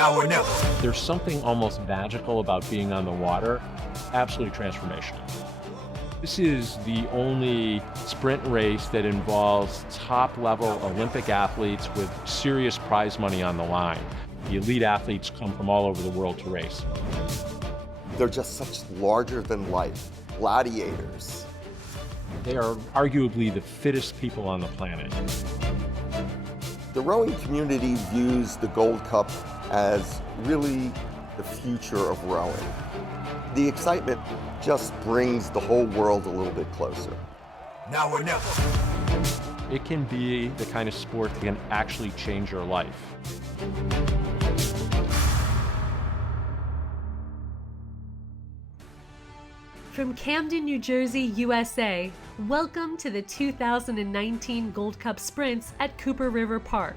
Now or never. There's something almost magical about being on the water, absolutely transformational. This is the only sprint race that involves top-level Olympic athletes with serious prize money on the line. The elite athletes come from all over the world to race. They're just such larger-than-life gladiators. They are arguably the fittest people on the planet. The rowing community views the Gold Cup as really the future of rowing. The excitement just brings the whole world a little bit closer. Now or never. It can be the kind of sport that can actually change your life. From Camden, New Jersey, USA, welcome to the 2019 Gold Cup Sprints at Cooper River Park.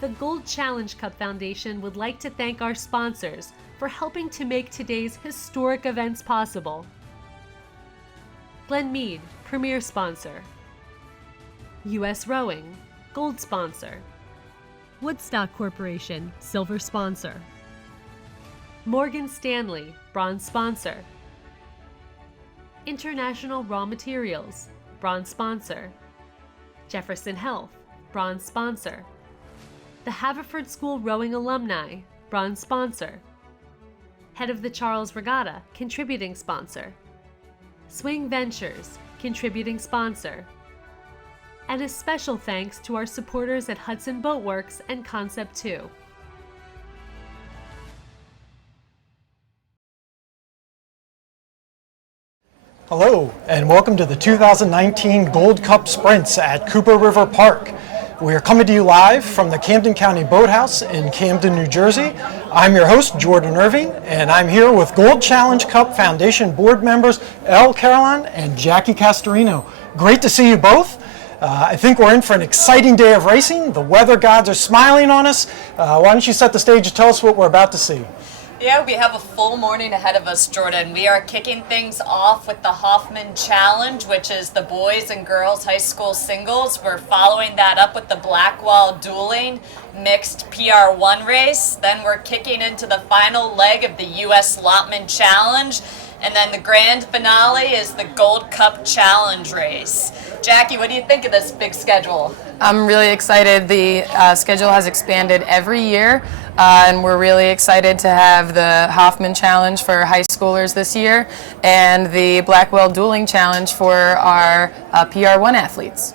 The Gold Challenge Cup Foundation would like to thank our sponsors for helping to make today's historic events possible. Glen Mead, Premier Sponsor. US Rowing, Gold Sponsor. Woodstock Corporation, Silver Sponsor. Morgan Stanley, Bronze Sponsor. International Raw Materials, Bronze Sponsor. Jefferson Health, Bronze Sponsor. The Haverford School Rowing Alumni, Bronze Sponsor. Head of the Charles Regatta, Contributing Sponsor. Swing Ventures, Contributing Sponsor. And a special thanks to our supporters at Hudson Boat Works and Concept 2. Hello, and welcome to the 2019 Gold Cup Sprints at Cooper River Park. We are coming to you live from the Camden County Boathouse in Camden, New Jersey. I'm your host, Jordan Irving, and I'm here with Gold Challenge Cup Foundation board members Elle Caroline and Jackie Castorino. Great to see you both. I think we're in for an exciting day of racing. The weather gods are smiling on us. Why don't you set the stage and tell us what we're about to see? Yeah, we have a full morning ahead of us, Jordan. We are kicking things off with the Hoffman Challenge, which is the boys and girls high school singles. We're following that up with the Blackwall Dueling mixed PR1 race. Then we're kicking into the final leg of the US Lotman Challenge. And then the grand finale is the Gold Cup Challenge race. Jackie, what do you think of this big schedule? I'm really excited. The schedule has expanded every year, and we're really excited to have the Hoffman Challenge for high schoolers this year and the Blackwall Dueling Challenge for our PR1 athletes.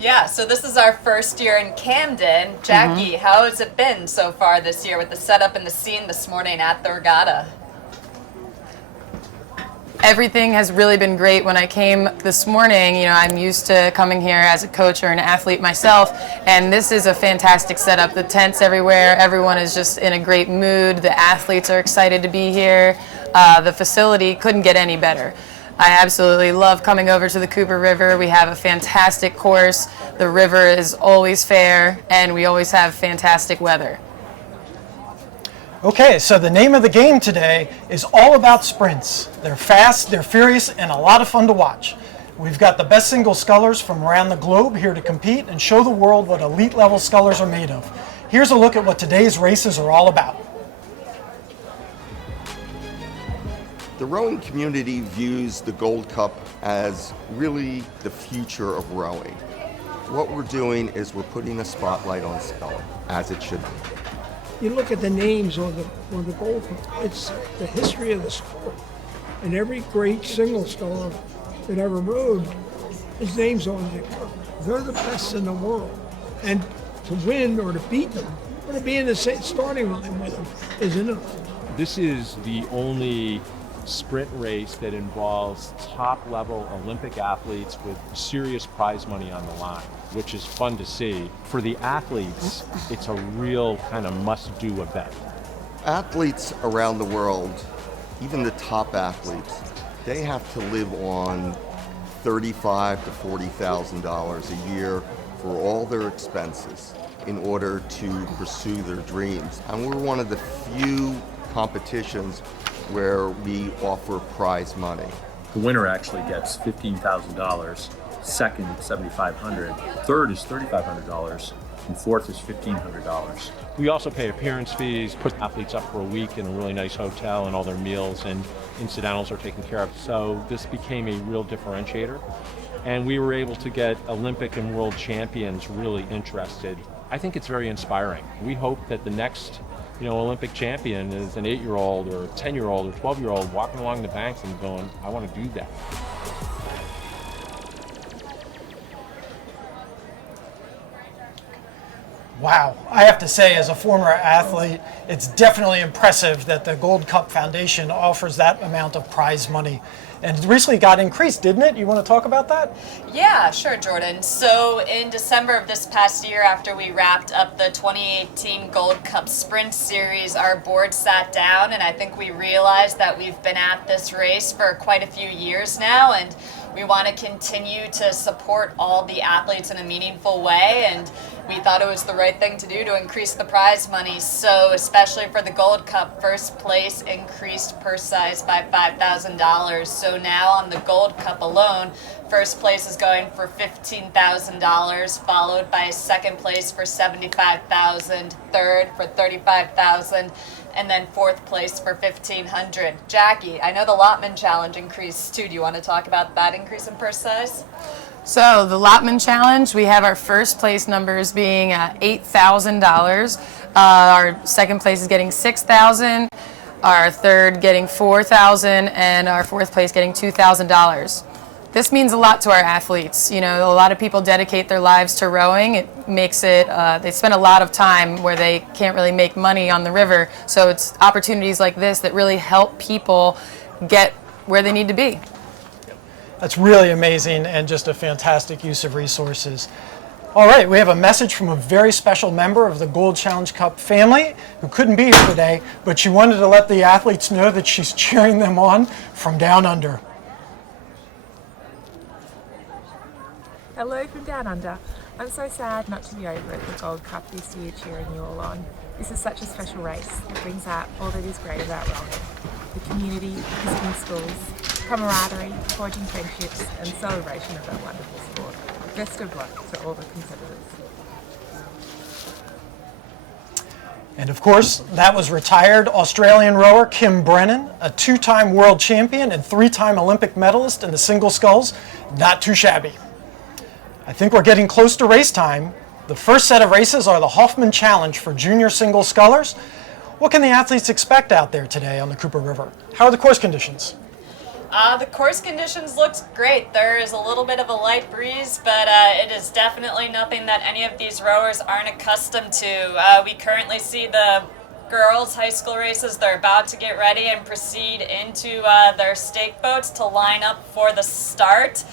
Yeah, so this is our first year in Camden. Jackie, how has it been so far this year with the setup and the scene this morning at the regatta? Everything has really been great. When I came this morning, I'm used to coming here as a coach or an athlete myself, and this is a fantastic setup. The tents everywhere, everyone is just in a great mood. The athletes are excited to be here. The facility couldn't get any better. I absolutely love coming over to the Cooper River. We have a fantastic course. The river is always fair, and we always have fantastic weather. Okay, so the name of the game today is all about sprints. They're fast, they're furious, and a lot of fun to watch. We've got the best single scullers from around the globe here to compete and show the world what elite level scullers are made of. Here's a look at what today's races are all about. The rowing community views the Gold Cup as really the future of rowing. What we're doing is we're putting a spotlight on sculling, as it should be. You look at the names on the Gold Cup, it's the history of the sport. And every great single sculler that ever rowed, his name's on the cup. They're the best in the world. And to win or to beat them, or to be in the same starting line with them is enough. This is the only sprint race that involves top-level Olympic athletes with serious prize money on the line, which is fun to see. For the athletes, it's a real kind of must-do event. Athletes around the world, even the top athletes, they have to live on $35,000 to $40,000 a year for all their expenses in order to pursue their dreams. And we're one of the few competitions where we offer prize money. The winner actually gets $15,000, second $7,500, third is $3,500, and fourth is $1,500. We also pay appearance fees, put athletes up for a week in a really nice hotel, and all their meals and incidentals are taken care of. So this became a real differentiator. And we were able to get Olympic and world champions really interested. I think it's very inspiring. We hope that the next Olympic champion is an 8-year-old or a 10-year-old or 12-year-old walking along the banks and going, I want to do that. Wow, I have to say, as a former athlete, it's definitely impressive that the Gold Cup Foundation offers that amount of prize money. And it recently got increased, didn't it? You want to talk about that? Yeah, sure, Jordan. So in December of this past year, after we wrapped up the 2018 Gold Cup Sprint Series, our board sat down and I think we realized that we've been at this race for quite a few years now, and we want to continue to support all the athletes in a meaningful way, and we thought it was the right thing to do to increase the prize money. So especially for the Gold Cup, first place increased purse size by $5,000. So now on the Gold Cup alone, first place is going for $15,000, followed by second place for $75,000, third for $35,000, and then fourth place for $1,500. Jackie, I know the Lotman challenge increased too. Do you want to talk about that increase in purse size? So the Lottman challenge, we have our first place numbers being $8,000. Our second place is getting $6,000. Our third getting $4,000, and our fourth place getting $2,000. This means a lot to our athletes. A lot of people dedicate their lives to rowing. It makes it, they spend a lot of time where they can't really make money on the river. So it's opportunities like this that really help people get where they need to be. That's really amazing and just a fantastic use of resources. All right, we have a message from a very special member of the Gold Challenge Cup family who couldn't be here today, but she wanted to let the athletes know that she's cheering them on from down under. Hello from down under. I'm so sad not to be over at the Gold Cup this year cheering you all on. This is such a special race. It brings out all that is great about rowing. The community, visiting schools, camaraderie, forging friendships, and celebration of our wonderful sport. Best of luck to all the competitors. And of course, that was retired Australian rower Kim Brennan, a 2-time world champion and 3-time Olympic medalist in the single sculls. Not too shabby. I think we're getting close to race time. The first set of races are the Hoffman Challenge for junior single scullers. What can the athletes expect out there today on the Cooper River? How are the course conditions? The course conditions looked great. There is a little bit of a light breeze, but it is definitely nothing that any of these rowers aren't accustomed to. We currently see the girls' high school races. They're about to get ready and proceed into their stake boats to line up for the start.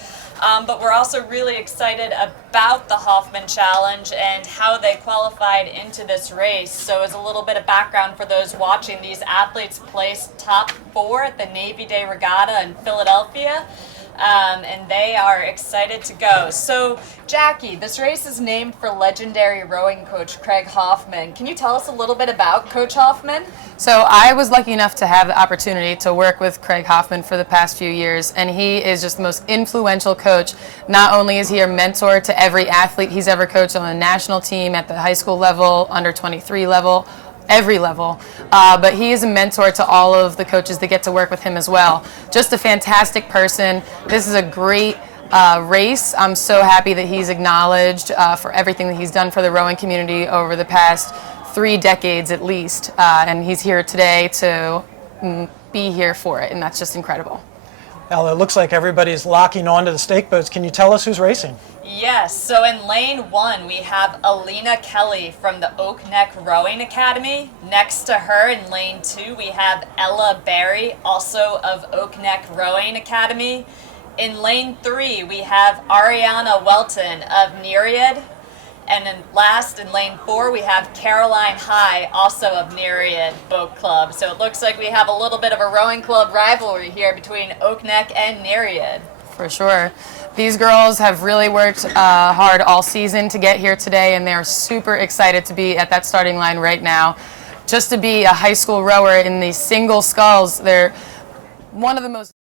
But we're also really excited about the Hoffman Challenge and how they qualified into this race. So as a little bit of background for those watching, these athletes placed top 4 at the Navy Day Regatta in Philadelphia. And they are excited to go. So, Jackie, this race is named for legendary rowing coach Craig Hoffman. Can you tell us a little bit about Coach Hoffman? So I was lucky enough to have the opportunity to work with Craig Hoffman for the past few years, and he is just the most influential coach. Not only is he a mentor to every athlete he's ever coached on the national team, at the high school level, under 23 level, every level, but he is a mentor to all of the coaches that get to work with him as well. Just a fantastic person. This is a great race. I'm so happy that he's acknowledged for everything that he's done for the rowing community over the past 3 decades at least, and he's here today to be here for it, and that's just incredible. Al, it looks like everybody's locking onto the stake boats. Can you tell us who's racing? Yes, so in lane 1, we have Alina Kelly from the Oak Neck Rowing Academy. Next to her in lane 2, we have Ella Berry, also of Oak Neck Rowing Academy. In lane 3, we have Ariana Welton of Nereid. And then last, in lane 4, we have Caroline High, also of Nereid Boat Club. So it looks like we have a little bit of a rowing club rivalry here between Oak Neck and Nereid. For sure. These girls have really worked hard all season to get here today, and they're super excited to be at that starting line right now. Just to be a high school rower in these single sculls, they're one of the most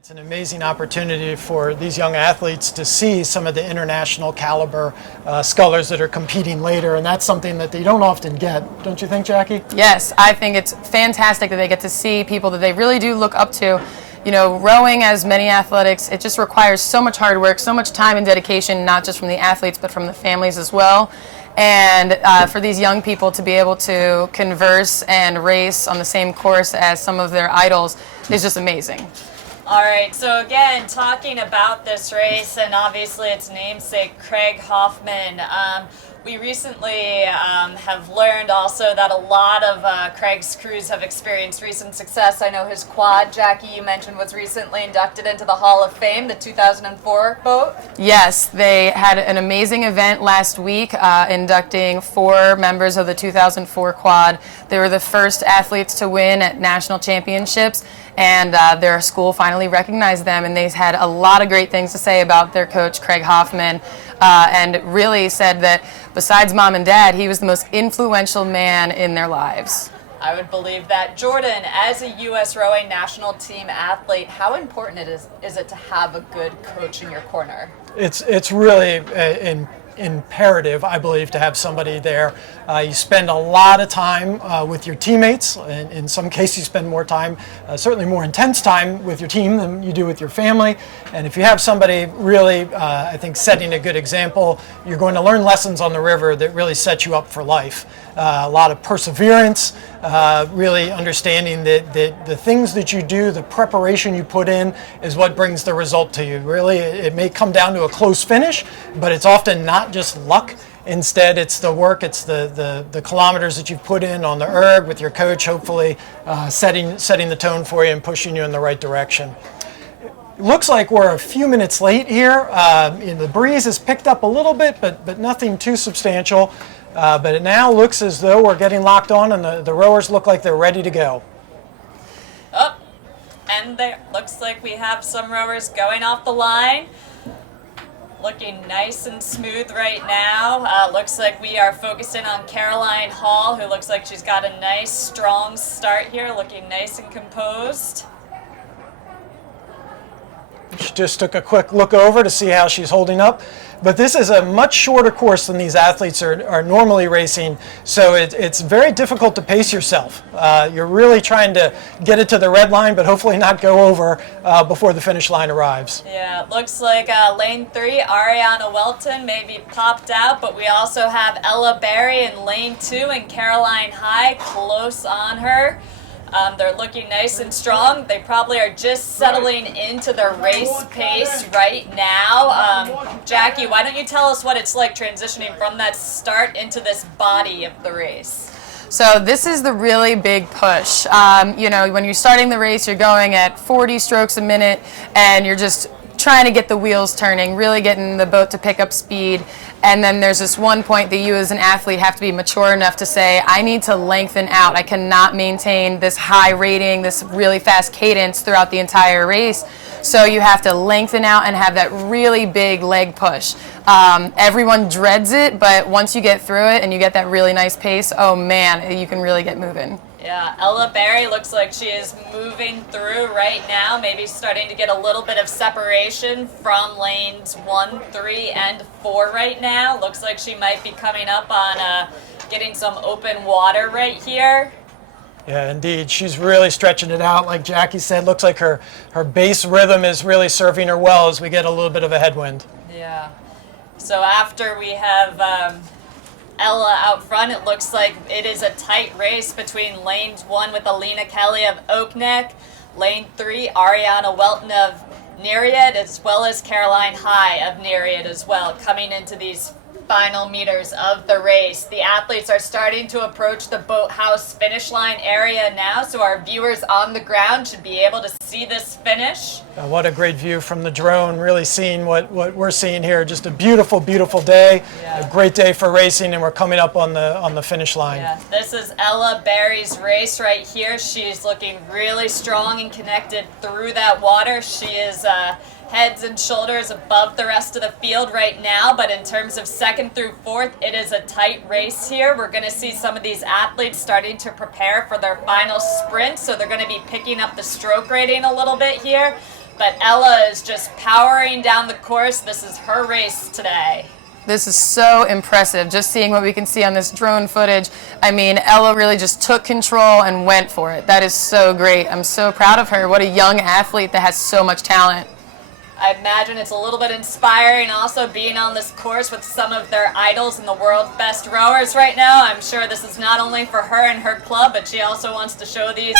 It's an amazing opportunity for these young athletes to see some of the international caliber scullers that are competing later, and that's something that they don't often get. Don't you think, Jackie? Yes, I think it's fantastic that they get to see people that they really do look up to. You know, rowing, as many athletics, it just requires so much hard work, so much time and dedication, not just from the athletes, but from the families as well. And for these young people to be able to converse and race on the same course as some of their idols is just amazing. All right, so again, talking about this race, and obviously its namesake, Craig Hoffman. We recently have learned also that a lot of Craig's crews have experienced recent success. I know his quad, Jackie, you mentioned, was recently inducted into the Hall of Fame, the 2004 boat. Yes, they had an amazing event last week, inducting 4 members of the 2004 quad. They were the first athletes to win at national championships, and their school finally recognized them, and they had a lot of great things to say about their coach, Craig Hoffman, and really said that besides mom and dad, he was the most influential man in their lives. I would believe that. Jordan, as a U.S. rowing national team athlete, how important is it to have a good coach in your corner? It's really imperative, I believe, to have somebody there. You spend a lot of time with your teammates. In some cases, you spend more time, certainly more intense time with your team than you do with your family. And if you have somebody really, I think, setting a good example, you're going to learn lessons on the river that really set you up for life. A lot of perseverance, really understanding that the things that you do, the preparation you put in, is what brings the result to you. Really, it may come down to a close finish, but it's often not just luck. Instead, it's the work, it's the kilometers that you've put in on the erg with your coach, hopefully setting the tone for you and pushing you in the right direction. It looks like we're a few minutes late here. The breeze has picked up a little bit, but nothing too substantial. But it now looks as though we're getting locked on, and the rowers look like they're ready to go. Oh, and there looks like we have some rowers going off the line. Looking nice and smooth right now. Looks like we are focusing on Caroline Hall, who looks like she's got a nice, strong start here, looking nice and composed. She just took a quick look over to see how she's holding up. But this is a much shorter course than these athletes are normally racing, so it's very difficult to pace yourself. You're really trying to get it to the red line, but hopefully not go over before the finish line arrives. Yeah, it looks like lane 3, Ariana Welton maybe popped out, but we also have Ella Berry in lane 2 and Caroline High close on her. They're looking nice and strong. They probably are just settling into their race pace right now. Jackie, why don't you tell us what it's like transitioning from that start into this body of the race? So this is the really big push. When you're starting the race, you're going at 40 strokes a minute, and you're just trying to get the wheels turning, really getting the boat to pick up speed. And then there's this one point that you as an athlete have to be mature enough to say, I need to lengthen out. I cannot maintain this high rating, this really fast cadence throughout the entire race. So you have to lengthen out and have that really big leg push. Everyone dreads it, but once you get through it and you get that really nice pace, oh man, you can really get moving. Yeah, Ella Berry looks like she is moving through right now, maybe starting to get a little bit of separation from lanes 1, 3, and 4 right now. Looks like she might be coming up on getting some open water right here. Yeah, indeed. She's really stretching it out. Like Jackie said, looks like her base rhythm is really serving her well as we get a little bit of a headwind. Yeah. So after we have Ella out front, it looks like it is a tight race between lane 1 with Alina Kelly of Oak Neck, lane 3, Ariana Welton of Nereid, as well as Caroline High of Nereid as well, coming into these final meters of the race. The athletes are starting to approach the boathouse finish line area now, so our viewers on the ground should be able to see this finish. What a great view from the drone, really seeing what we're seeing here. Just a beautiful, beautiful day, Yeah. A great day for racing, and we're coming up on the finish line. Yeah, this is Ella Berry's race right here. She's looking really strong and connected through that water. She is heads and shoulders above the rest of the field right now, but in terms of 2nd through 4th, it is a tight race here. We're going to see some of these athletes starting to prepare for their final sprint, so they're going to be picking up the stroke rating a little bit here. But Ella is just powering down the course. This is her race today. This is so impressive, just seeing what we can see on this drone footage. I mean, Ella really just took control and went for it. That is so great. I'm so proud of her. What a young athlete that has so much talent. I imagine it's a little bit inspiring also being on this course with some of their idols and the world's best rowers right now. I'm sure this is not only for her and her club, but she also wants to show these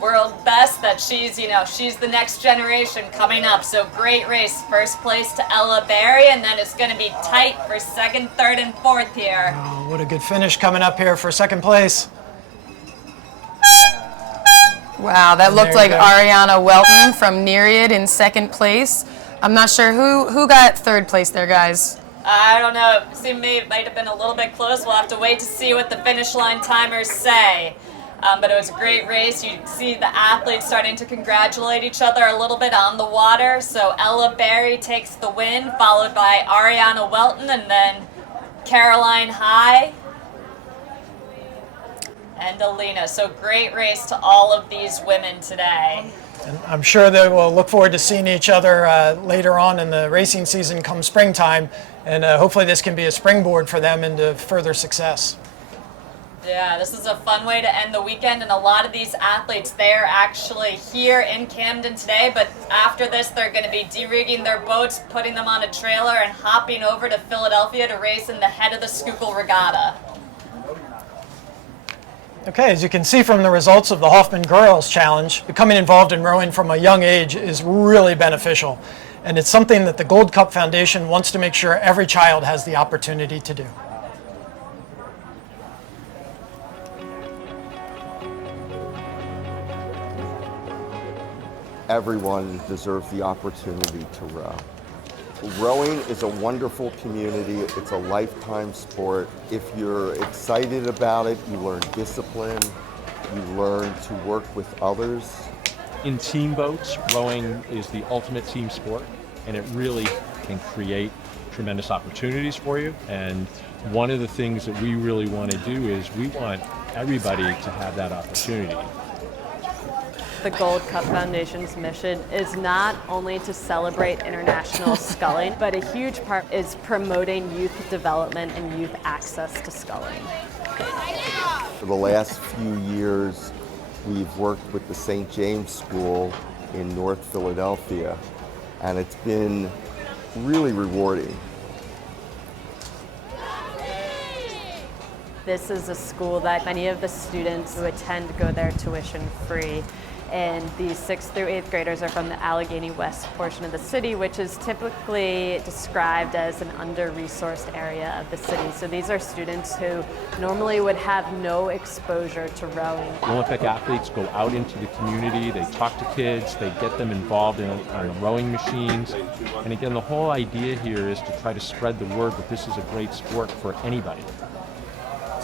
world best that she's the next generation coming up. So great race. First place to Ella Berry, and then it's going to be tight for second, third, and fourth here. Oh, what a good finish coming up here for second place. Wow, that looked like Ariana Welton from Nereid in second place. I'm not sure who got third place there, guys. I don't know. It might have been a little bit close. We'll have to wait to see what the finish line timers say. But it was a great race. You see the athletes starting to congratulate each other a little bit on the water. So Ella Berry takes the win, followed by Ariana Welton, and then Caroline High and Alina. So great race to all of these women today. And I'm sure they will look forward to seeing each other later on in the racing season come springtime, and hopefully this can be a springboard for them into further success. Yeah, this is a fun way to end the weekend, and a lot of these athletes, they're actually here in Camden today, but after this they're going to be de-rigging their boats, putting them on a trailer, and hopping over to Philadelphia to race in the head of the Schuylkill Regatta. Okay, as you can see from the results of the Hoffman Girls Challenge, becoming involved in rowing from a young age is really beneficial, and it's something that the Gold Cup Foundation wants to make sure every child has the opportunity to do. Everyone deserves the opportunity to row. Rowing is a wonderful community. It's a lifetime sport. If you're excited about it, you learn discipline, you learn to work with others. In team boats, rowing is the ultimate team sport, and it really can create tremendous opportunities for you. And one of the things that we really want to do is we want everybody to have that opportunity. The Gold Cup Foundation's mission is not only to celebrate international sculling, but a huge part is promoting youth development and youth access to sculling. For the last few years, we've worked with the St. James School in North Philadelphia, and it's been really rewarding. This is a school that many of the students who attend go there tuition free. And the 6th through 8th graders are from the Allegheny West portion of the city, which is typically described as an under-resourced area of the city. So these are students who normally would have no exposure to rowing. Olympic athletes go out into the community, they talk to kids, they get them involved on rowing machines. And again, the whole idea here is to try to spread the word that this is a great sport for anybody.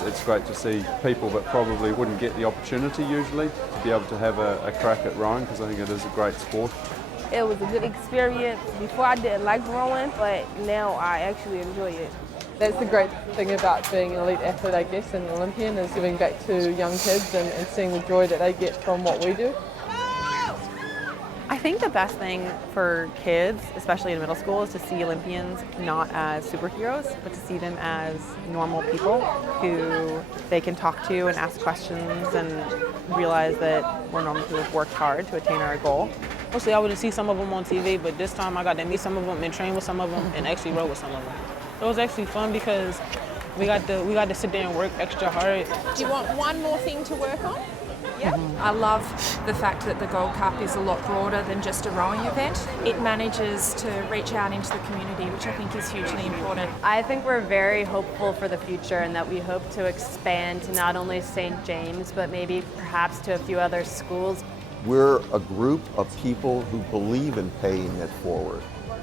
It's great to see people that probably wouldn't get the opportunity usually to be able to have a crack at rowing, because I think it is a great sport. It was a good experience. Before I didn't like rowing, but now I actually enjoy it. That's the great thing about being an elite athlete, I guess, and an Olympian, is giving back to young kids and seeing the joy that they get from what we do. I think the best thing for kids, especially in middle school, is to see Olympians not as superheroes, but to see them as normal people who they can talk to and ask questions and realize that we're normal people who've worked hard to attain our goal. Mostly I would see some of them on TV, but this time I got to meet some of them and train with some of them and actually row with some of them. It was actually fun because we got to sit there and work extra hard. Do you want one more thing to work on? Yeah. I love the fact that the Gold Cup is a lot broader than just a rowing event. It manages to reach out into the community, which I think is hugely important. I think we're very hopeful for the future, and that we hope to expand to not only St. James, but maybe perhaps to a few other schools. We're a group of people who believe in paying it forward.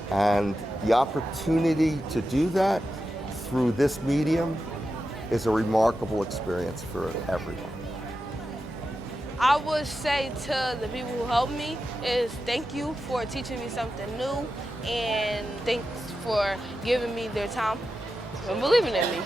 And the opportunity to do that through this medium is a remarkable experience for everyone. I would say to the people who helped me is thank you for teaching me something new, and thanks for giving me their time and believing in me.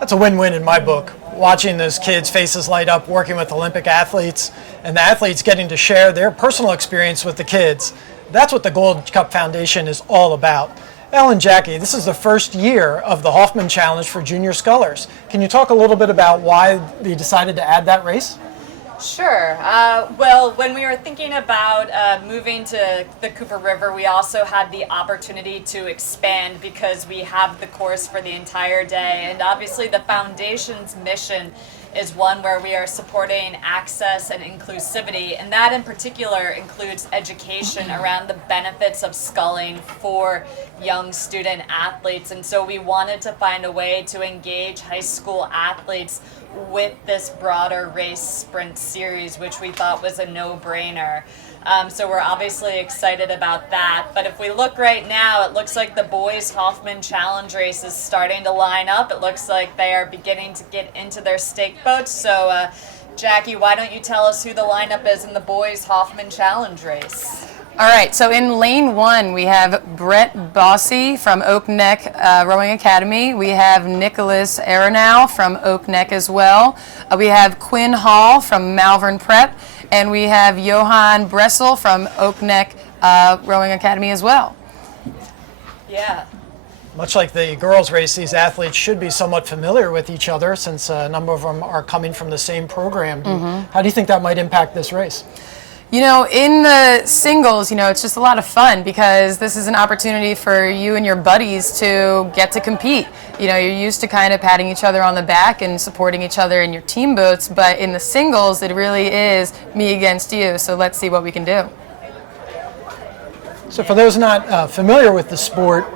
That's a win-win in my book. watching those kids' faces light up working with Olympic athletes, and the athletes getting to share their personal experience with the kids. That's what the Gold Cup Foundation is all about. Ellen, Jackie, this is the first year of the Hoffman Challenge for junior scullers. Can you talk a little bit about why you decided to add that race? Sure. Well, when we were thinking about moving to the Cooper River, we also had the opportunity to expand because we have the course for the entire day. And obviously the foundation's mission is one where we are supporting access and inclusivity, and that in particular includes education around the benefits of sculling for young student athletes. And so we wanted to find a way to engage high school athletes with this broader race sprint series, which we thought was a no-brainer. So we're obviously excited about that. But if we look right now, it looks like the boys Hoffman Challenge race is starting to line up. It looks like they are beginning to get into their stake boats. So Jackie, why don't you tell us who the lineup is in the boys Hoffman Challenge race? All right, so in lane 1, we have Brett Bossy from Oak Neck Rowing Academy. We have Nicholas Aronow from Oak Neck as well. We have Quinn Hall from Malvern Prep, and we have Johan Bressel from Oak Neck Rowing Academy as well. Yeah. Much like the girls race, these athletes should be somewhat familiar with each other since a number of them are coming from the same program. How do you think that might impact this race? You know, in the singles, you know, it's just a lot of fun because this is an opportunity for you and your buddies to get to compete. You know, you're used to kind of patting each other on the back and supporting each other in your team boats, but in the singles, it really is me against you. So let's see what we can do. So for those not familiar with the sport,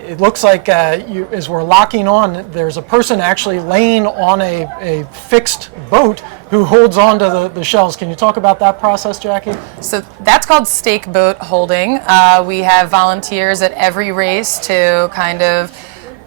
it looks like as we're locking on, there's a person actually laying on a fixed boat who holds on to the shells. Can you talk about that process, Jackie? So that's called stake boat holding. We have volunteers at every race to kind of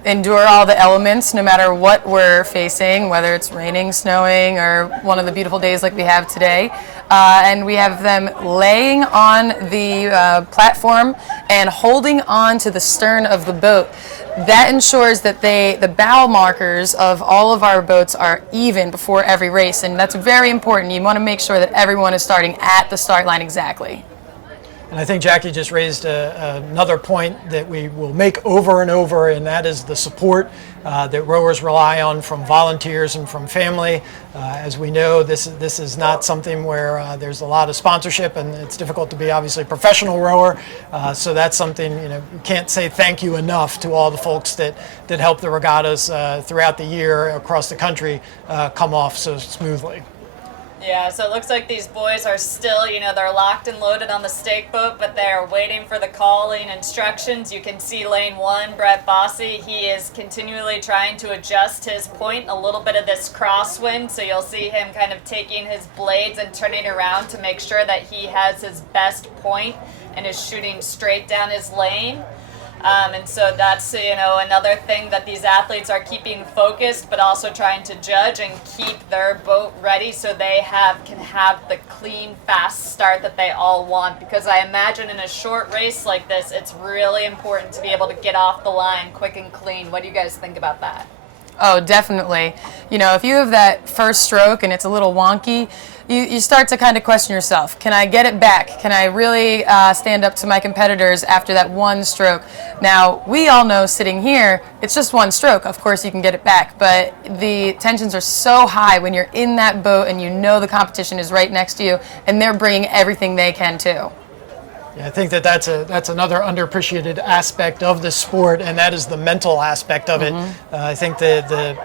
endure all the elements no matter what we're facing, whether it's raining, snowing, or one of the beautiful days like we have today. And we have them laying on the platform and holding on to the stern of the boat. That ensures that the bow markers of all of our boats are even before every race, and that's very important. You want to make sure that everyone is starting at the start line exactly. And I think Jackie just raised another point that we will make over and over, and that is the support that rowers rely on from volunteers and from family. As we know, this is not something where there's a lot of sponsorship, and it's difficult to be obviously a professional rower. So that's something, you know, you can't say thank you enough to all the folks that help the regattas throughout the year across the country come off so smoothly. Yeah, so it looks like these boys are still, you know, they're locked and loaded on the stake boat, but they're waiting for the calling instructions. You can see lane 1, Brett Bossy, he is continually trying to adjust his point, a little bit of this crosswind, so you'll see him kind of taking his blades and turning around to make sure that he has his best point and is shooting straight down his lane. And so that's, you know, another thing that these athletes are keeping focused, but also trying to judge and keep their boat ready so they can have the clean, fast start that they all want. Because I imagine in a short race like this, it's really important to be able to get off the line quick and clean. What do you guys think about that? Oh, definitely. You know, if you have that first stroke and it's a little wonky, you start to kind of question yourself. Can I get it back? Can I really stand up to my competitors after that one stroke? Now, we all know sitting here, it's just one stroke. Of course, you can get it back, but the tensions are so high when you're in that boat and you know the competition is right next to you and they're bringing everything they can too. Yeah, I think that's another underappreciated aspect of the sport, and that is the mental aspect of it. I think the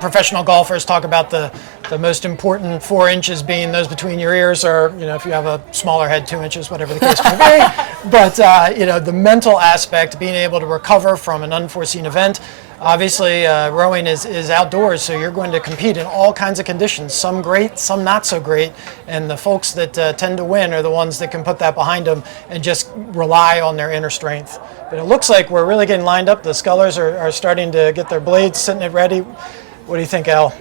professional golfers talk about the most important 4 inches being those between your ears, or, you know, if you have a smaller head, 2 inches, whatever the case may be. But you know, the mental aspect, being able to recover from an unforeseen event. Obviously, rowing is outdoors, so you're going to compete in all kinds of conditions, some great, some not so great, and the folks that tend to win are the ones that can put that behind them and just rely on their inner strength. But it looks like we're really getting lined up. The scullers are starting to get their blades sitting it ready. What do you think, Al?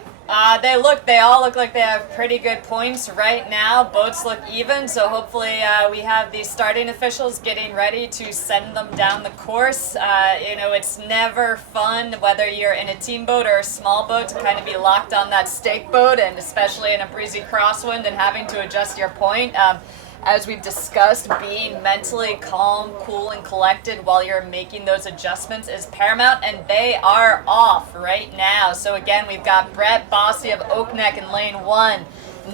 They all look like they have pretty good points right now. Boats look even, so hopefully we have the starting officials getting ready to send them down the course. It's never fun, whether you're in a team boat or a small boat, to kind of be locked on that stake boat, and especially in a breezy crosswind and having to adjust your point. As we've discussed, being mentally calm, cool, and collected while you're making those adjustments is paramount, and they are off right now. So again, we've got Brett Bossy of Oak Neck in lane 1,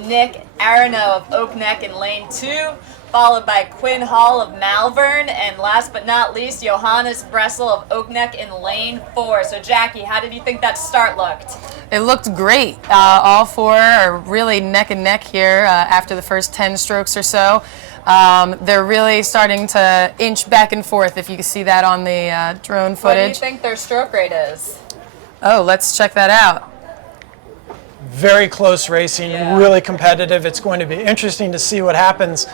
Nick Arano of Oak Neck in lane 2, followed by Quinn Hall of Malvern, and last but not least, Johannes Bressel of Oak Neck in lane 4. So Jackie, how did you think that start looked? It looked great. All four are really neck and neck here after the first 10 strokes or so. They're really starting to inch back and forth, if you can see that on the drone footage. What do you think their stroke rate is? Oh, let's check that out. Very close racing, really competitive. It's going to be interesting to see what happens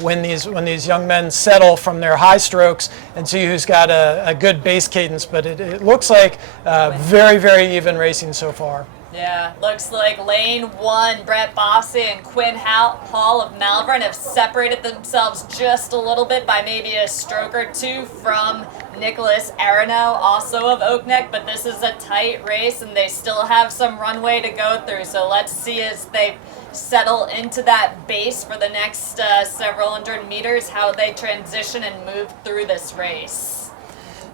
when these young men settle from their high strokes and see who's got a good base cadence. But it looks like very, very even racing so far. Yeah, looks like lane 1, Brett Bossy and Quinn Hall of Malvern have separated themselves just a little bit by maybe a stroke or two from Nicholas Arano, also of Oak Neck, but this is a tight race and they still have some runway to go through. So let's see as they settle into that base for the next several hundred meters, how they transition and move through this race.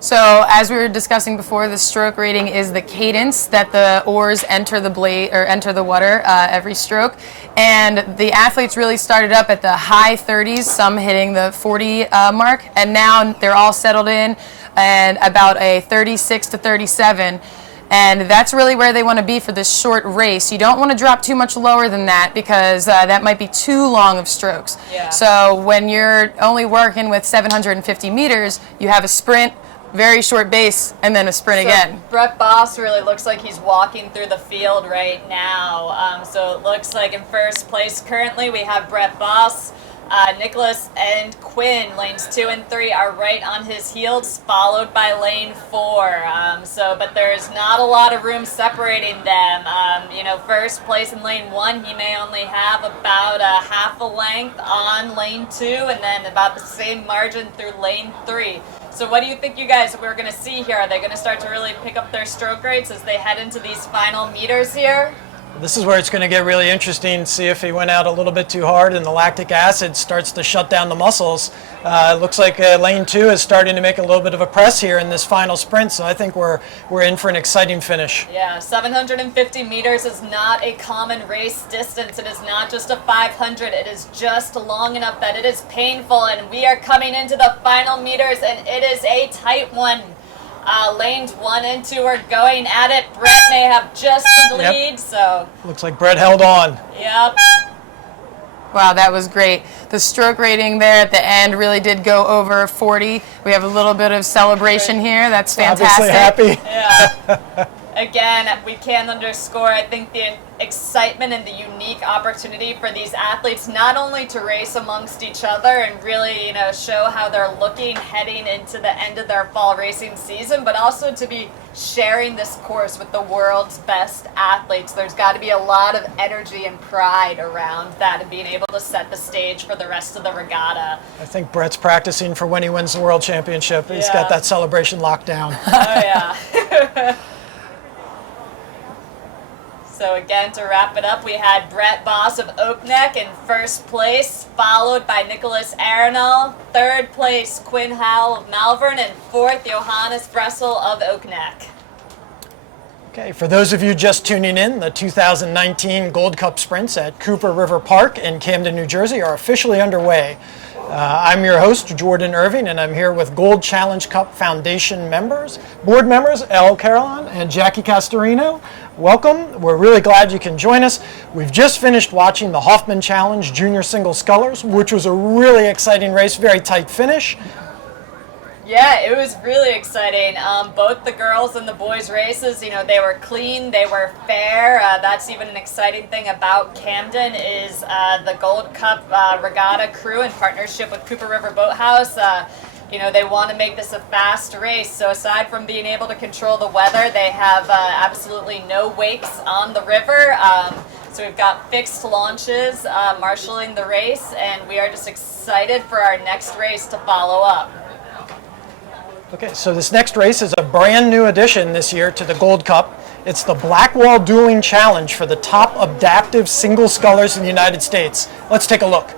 So as we were discussing before, the stroke rating is the cadence that the oars enter the blade or enter the water every stroke. And the athletes really started up at the high 30s, some hitting the 40 mark, and now they're all settled in and about a 36 to 37. And that's really where they want to be for this short race. You don't want to drop too much lower than that because that might be too long of strokes. Yeah. So when you're only working with 750 meters, you have a sprint, very short base, and then a sprint again. Brett Boss really looks like he's walking through the field right now. So it looks like in first place currently we have Brett Boss. Nicholas and Quinn, lanes 2 and 3, are right on his heels, followed by lane 4. But there's not a lot of room separating them. First place in lane 1, he may only have about a half a length on lane 2, and then about the same margin through lane 3. So what do you think you guys we're going to see here? Are they going to start to really pick up their stroke rates as they head into these final meters here? This is where it's going to get really interesting, see if he went out a little bit too hard and the lactic acid starts to shut down the muscles. It looks like lane 2 is starting to make a little bit of a press here in this final sprint, so I think we're in for an exciting finish. Yeah, 750 meters is not a common race distance. It is not just a 500. It is just long enough that it is painful, and we are coming into the final meters, and it is a tight one. Lanes 1 and 2 are going at it. Brett may have just the lead, so. Looks like Brett held on. Yep. Wow, that was great. The stroke rating there at the end really did go over 40. We have a little bit of celebration here. That's fantastic. Obviously happy. Yeah. Again, we can underscore, I think, the excitement and the unique opportunity for these athletes not only to race amongst each other and really, show how they're looking heading into the end of their fall racing season, but also to be sharing this course with the world's best athletes. There's got to be a lot of energy and pride around that and being able to set the stage for the rest of the regatta. I think Brett's practicing for when he wins the World Championship. He's got that celebration locked down. Oh, yeah. So again, to wrap it up, we had Brett Boss of Oak Neck in first place, followed by Nicholas Arano. Third place, Quinn Howell of Malvern, and fourth, Johannes Bressel of Oak Neck. Okay, for those of you just tuning in, the 2019 Gold Cup Sprints at Cooper River Park in Camden, New Jersey are officially underway. I'm your host, Jordan Irving, and I'm here with Gold Challenge Cup Foundation board members, Elle Caroline and Jackie Castorino. Welcome. We're really glad you can join us. We've just finished watching the Hoffman Challenge Junior Single Scullers, which was a really exciting race, very tight finish. Yeah, it was really exciting. Both the girls and the boys' races, they were clean, they were fair. That's even an exciting thing about Camden is the Gold Cup Regatta crew in partnership with Cooper River Boathouse. You know, they want to make this a fast race, so aside from being able to control the weather, they have absolutely no wakes on the river. So we've got fixed launches marshaling the race, and we are just excited for our next race to follow up. Okay, so this next race is a brand new addition this year to the Gold Cup. It's the Blackwall Dueling Challenge for the top adaptive single scullers in the United States. Let's take a look.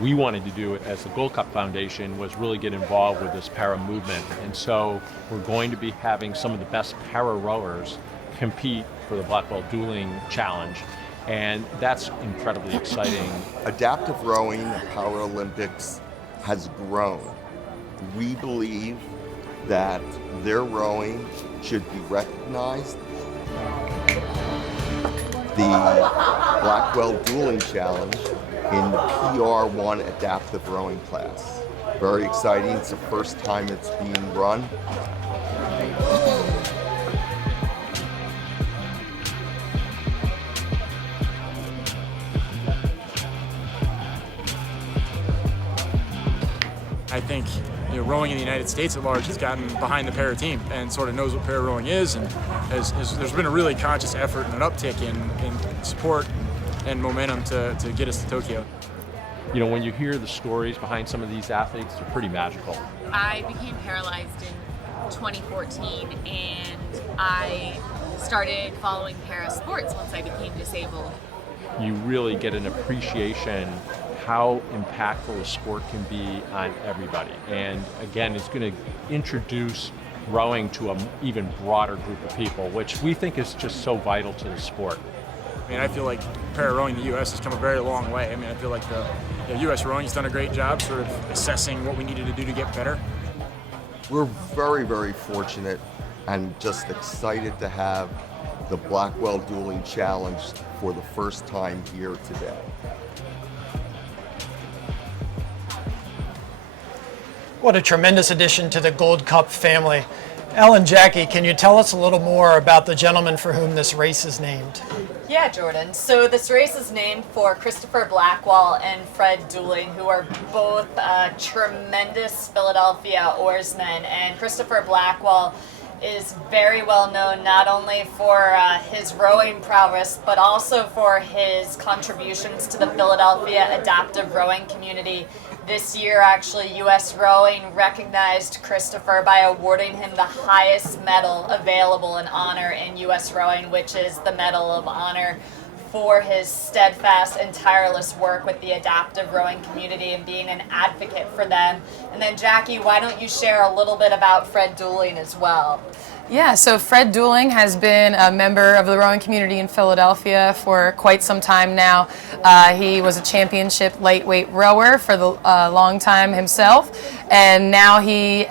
We wanted to do it as the Gold Cup Foundation was really get involved with this para movement. And so we're going to be having some of the best para rowers compete for the Blackwall Dueling Challenge. And that's incredibly exciting. Adaptive rowing in Paralympics has grown. We believe that their rowing should be recognized. The Blackwall Dueling Challenge in the PR1 adaptive rowing class. Very exciting. It's the first time it's being run. I think rowing in the United States at large has gotten behind the para team and sort of knows what para rowing is, and there's been a really conscious effort and an uptick in support and momentum to get us to Tokyo. You know, when you hear the stories behind some of these athletes, they're pretty magical. I became paralyzed in 2014, and I started following para sports once I became disabled. You really get an appreciation how impactful a sport can be on everybody. And again, it's going to introduce rowing to an even broader group of people, which we think is just so vital to the sport. I mean, I feel like para rowing in the U.S. has come a very long way. I mean, I feel like the U.S. rowing has done a great job sort of assessing what we needed to do to get better. We're very, very fortunate and just excited to have the Blackwall Dueling Challenge for the first time here today. What a tremendous addition to the Gold Cup family. Ellen, Jackie, can you tell us a little more about the gentleman for whom this race is named? Yeah, Jordan. So this race is named for Christopher Blackwall and Fred Dueling, who are both tremendous Philadelphia oarsmen. And Christopher Blackwall is very well known not only for his rowing prowess, but also for his contributions to the Philadelphia adaptive rowing community. This year, actually, U.S. Rowing recognized Christopher by awarding him the highest medal available in honor in U.S. Rowing, which is the Medal of Honor for his steadfast and tireless work with the adaptive rowing community and being an advocate for them. And then, Jackie, why don't you share a little bit about Fred Dueling as well? Yeah, so Fred Dueling has been a member of the rowing community in Philadelphia for quite some time now. He was a championship lightweight rower for the long time himself, and now he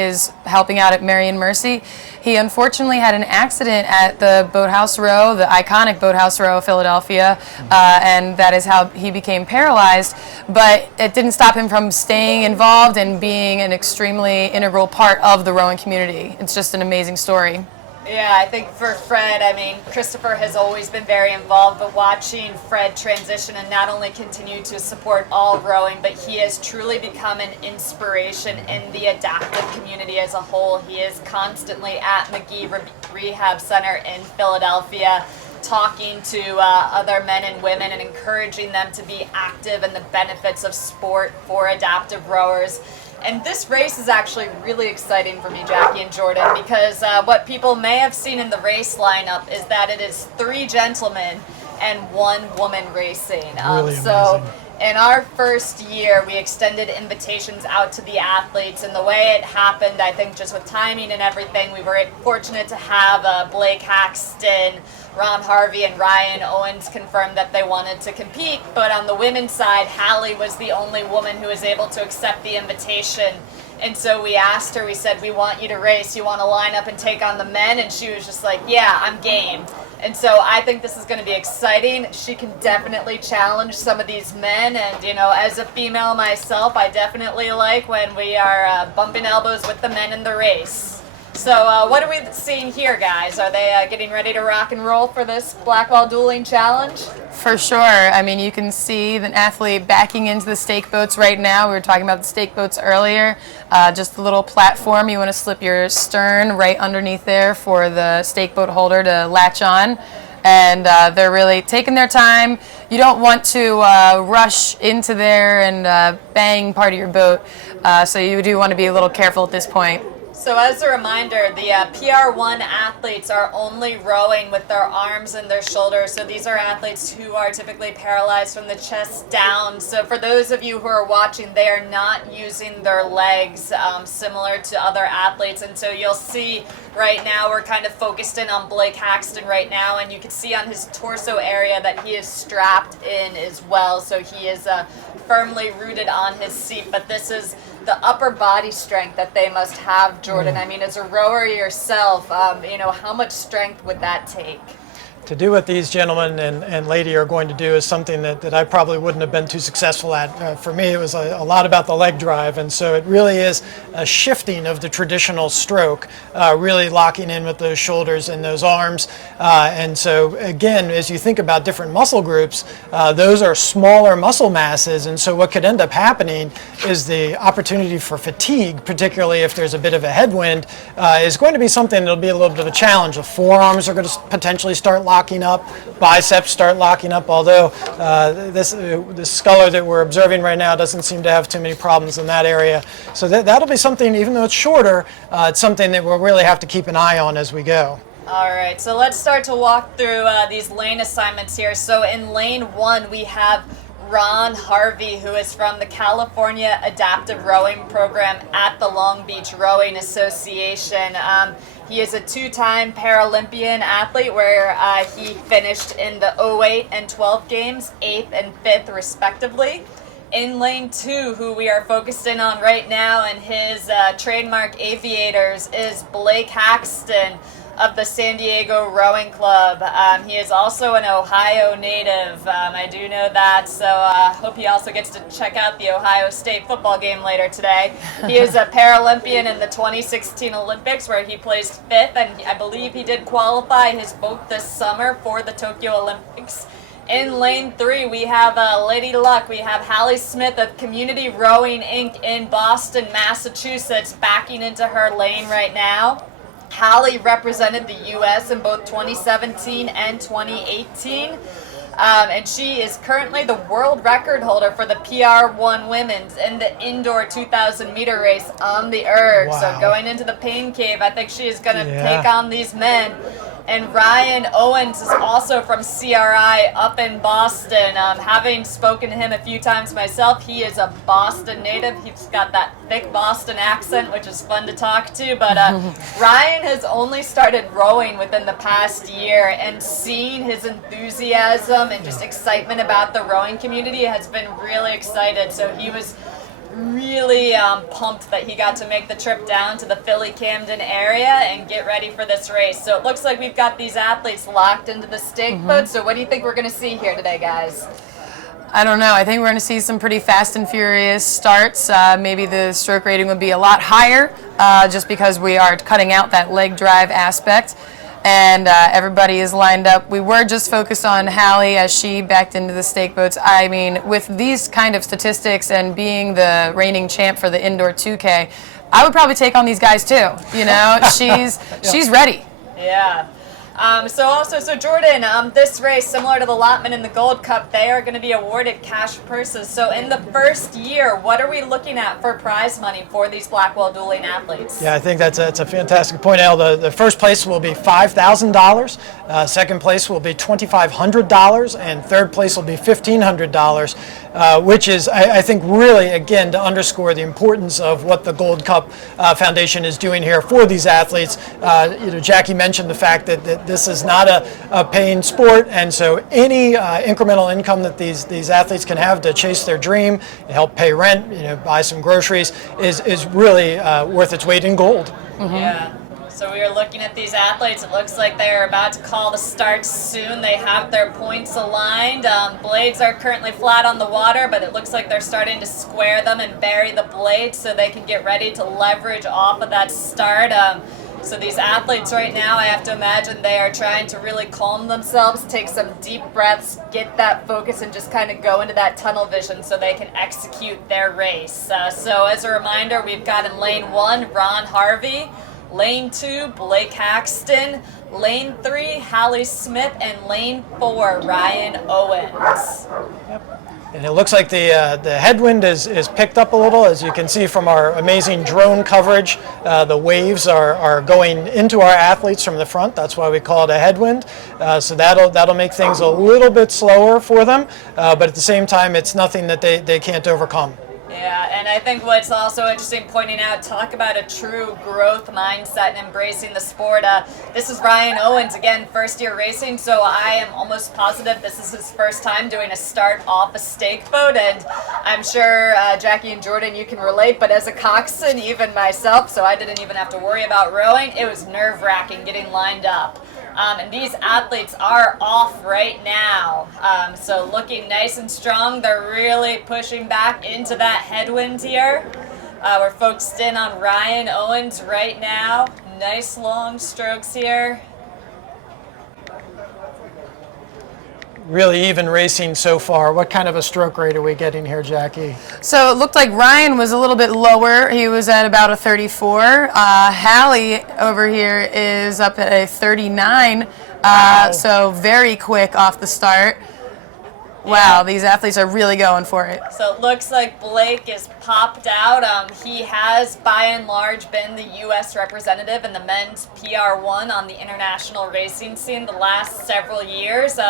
is helping out at Marion Mercy. He unfortunately had an accident at the Boathouse Row, the iconic Boathouse Row of Philadelphia, and that is how he became paralyzed. But it didn't stop him from staying involved and being an extremely integral part of the rowing community. It's just an amazing story. Yeah, I think for Fred, I mean, Christopher has always been very involved, but watching Fred transition and not only continue to support all rowing, but he has truly become an inspiration in the adaptive community as a whole. He is constantly at McGee Rehab Center in Philadelphia, talking to other men and women and encouraging them to be active in the benefits of sport for adaptive rowers. And this race is actually really exciting for me, Jackie and Jordan, because what people may have seen in the race lineup is that it is 3 gentlemen and 1 woman racing. Really so in our first year, we extended invitations out to the athletes, and the way it happened, I think just with timing and everything, we were fortunate to have Blake Haxton, Ron Harvey, and Ryan Owens confirmed that they wanted to compete, but on the women's side, Hallie was the only woman who was able to accept the invitation. And so we asked her, we said, we want you to race, you want to line up and take on the men? And she was just like, yeah, I'm game. And so I think this is going to be exciting. She can definitely challenge some of these men. And, you know, as a female myself, I definitely like when we are bumping elbows with the men in the race. So what are we seeing here, guys? Are they getting ready to rock and roll for this Blackwall Dueling challenge? For sure. I mean, you can see an athlete backing into the stake boats right now. We were talking about the stake boats earlier. Just a little platform. You want to slip your stern right underneath there for the stake boat holder to latch on. And they're really taking their time. You don't want to rush into there and bang part of your boat. So you do want to be a little careful at this point. So as a reminder, the PR1 athletes are only rowing with their arms and their shoulders. So these are athletes who are typically paralyzed from the chest down. So for those of you who are watching, they are not using their legs similar to other athletes. And so you'll see right now we're kind of focused in on Blake Haxton right now. And you can see on his torso area that he is strapped in as well. So he is firmly rooted on his seat. But this is the upper body strength that they must have, Jordan. I mean, as a rower yourself, how much strength would that take? To do what these gentlemen and lady are going to do is something that I probably wouldn't have been too successful at. For me, it was a lot about the leg drive, and so it really is a shifting of the traditional stroke, really locking in with those shoulders and those arms. And so, again, as you think about different muscle groups, those are smaller muscle masses, and so what could end up happening is the opportunity for fatigue, particularly if there's a bit of a headwind, is going to be something that'll be a little bit of a challenge. The forearms are going to potentially start locking up, biceps start locking up, although this sculler that we're observing right now doesn't seem to have too many problems in that area. So that'll be something, even though it's shorter, it's something that we'll really have to keep an eye on as we go. All right, so let's start to walk through these lane assignments here. So in lane 1, we have Ron Harvey, who is from the California Adaptive Rowing Program at the Long Beach Rowing Association. He is a 2-time Paralympian athlete where he finished in the 08 and 12 games, 8th and 5th respectively. In lane 2, who we are focused in on right now, and his trademark aviators, is Blake Haxton of the San Diego Rowing Club. He is also an Ohio native. I do know that, so I hope he also gets to check out the Ohio State football game later today. He is a Paralympian in the 2016 Olympics where he placed 5th, and I believe he did qualify his boat this summer for the Tokyo Olympics. In lane 3, we have Lady Luck. We have Hallie Smith of Community Rowing Inc. in Boston, Massachusetts, backing into her lane right now. Hallie represented the U.S. in both 2017 and 2018, and she is currently the world record holder for the PR1 women's in the indoor 2,000 meter race on the erg. Wow. So going into the pain cave, I think she is going to take on these men. And Ryan Owens is also from CRI up in Boston. Having spoken to him a few times myself, he is a Boston native. He's got that thick Boston accent, which is fun to talk to. But Ryan has only started rowing within the past year, and seeing his enthusiasm and just excitement about the rowing community has been really excited. So he was really pumped that he got to make the trip down to the Philly-Camden area and get ready for this race. So it looks like we've got these athletes locked into the stake boat. So what do you think we're going to see here today, guys? I don't know. I think we're going to see some pretty fast and furious starts. Maybe the stroke rating would be a lot higher just because we are cutting out that leg drive aspect. And everybody is lined up. We were just focused on Hallie as she backed into the stake boats. I mean, with these kind of statistics and being the reigning champ for the indoor 2K, I would probably take on these guys too. You know, she's ready. Yeah. So Jordan, this race, similar to the Lotman and the Gold Cup, they are going to be awarded cash purses. So in the first year, what are we looking at for prize money for these Blackwall Dueling athletes? Yeah, I think that's a fantastic point, El. The first place will be $5,000, second place will be $2,500, and third place will be $1,500, which is, I think, really, again, to underscore the importance of what the Gold Cup Foundation is doing here for these athletes. Jackie mentioned the fact that this is not a paying sport, and so any incremental income that these athletes can have to chase their dream, help pay rent, buy some groceries, is really worth its weight in gold. Yeah. So we are looking at these athletes. It looks like they are about to call the start soon. They have their points aligned. Blades are currently flat on the water, but it looks like they're starting to square them and bury the blades so they can get ready to leverage off of that start. So these athletes right now, I have to imagine they are trying to really calm themselves, take some deep breaths, get that focus, and just kind of go into that tunnel vision so they can execute their race. So as a reminder, we've got in lane 1, Ron Harvey, lane 2, Blake Haxton, lane 3, Hallie Smith, and lane 4, Ryan Owens. And it looks like the headwind is picked up a little, as you can see from our amazing drone coverage. The waves are going into our athletes from the front. That's why we call it a headwind. So that'll make things a little bit slower for them, but at the same time, it's nothing that they can't overcome. Yeah, and I think what's also interesting pointing out, talk about a true growth mindset and embracing the sport. This is Ryan Owens, again, first year racing, so I am almost positive this is his first time doing a start off a stake boat, and I'm sure Jackie and Jordan, you can relate, but as a coxswain, even myself, so I didn't even have to worry about rowing, it was nerve-wracking getting lined up. And these athletes are off right now. So looking nice and strong. They're really pushing back into that headwind here. We're focused in on Ryan Owens right now. Nice long strokes here. Really even racing so far. What kind of a stroke rate are we getting here, Jackie? So it looked like Ryan was a little bit lower. He was at about a 34. Hallie over here is up at a 39. Wow. So very quick off the start. Wow, these athletes are really going for it. So it looks like Blake is popped out. He has, by and large, been the U.S. representative in the men's PR1 on the international racing scene the last several years. So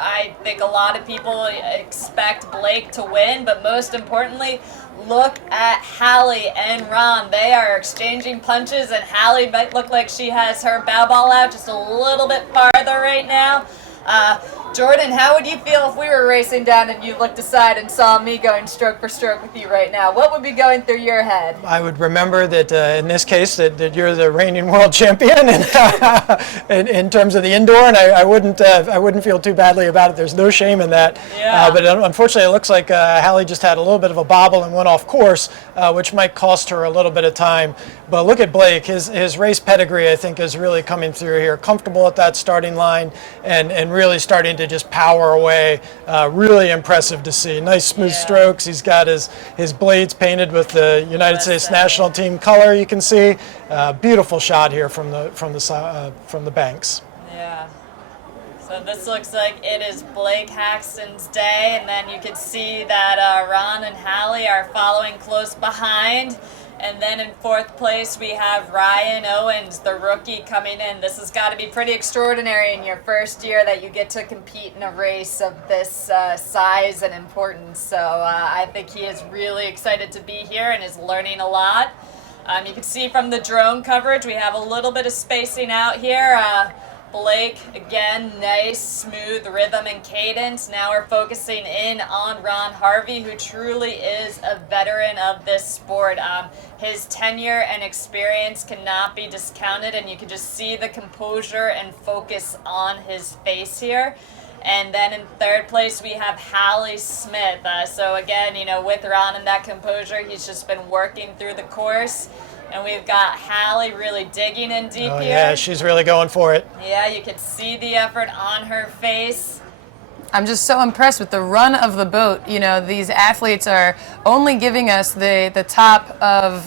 I think a lot of people expect Blake to win, but most importantly, look at Hallie and Ron. They are exchanging punches, and Hallie might look like she has her bow ball out just a little bit farther right now. Jordan, how would you feel if we were racing down and you looked aside and saw me going stroke for stroke with you right now? What would be going through your head? I would remember that in this case that you're the reigning world champion in terms of the indoor, and I wouldn't feel too badly about it. There's no shame in that. Yeah. But unfortunately, it looks like Hallie just had a little bit of a bobble and went off course, which might cost her a little bit of time. But look at Blake. His race pedigree, I think, is really coming through here. Comfortable at that starting line and really starting to just power away. Really impressive to see. Nice smooth strokes. He's got his blades painted with the United States national team color. You can see beautiful shot here from the banks. Yeah. So this looks like it is Blake Haxton's day, and then you can see that Ron and Hallie are following close behind. And then in fourth place, we have Ryan Owens, the rookie, coming in. This has got to be pretty extraordinary in your first year that you get to compete in a race of this size and importance. So I think he is really excited to be here and is learning a lot. You can see from the drone coverage, we have a little bit of spacing out here. Blake, again, nice, smooth rhythm and cadence. Now we're focusing in on Ron Harvey, who truly is a veteran of this sport. His tenure and experience cannot be discounted, and you can just see the composure and focus on his face here. And then in third place, we have Hallie Smith. So again, with Ron and that composure, he's just been working through the course. And we've got Hallie really digging in deep here. Yeah, she's really going for it. Yeah, you can see the effort on her face. I'm just so impressed with the run of the boat. These athletes are only giving us the top of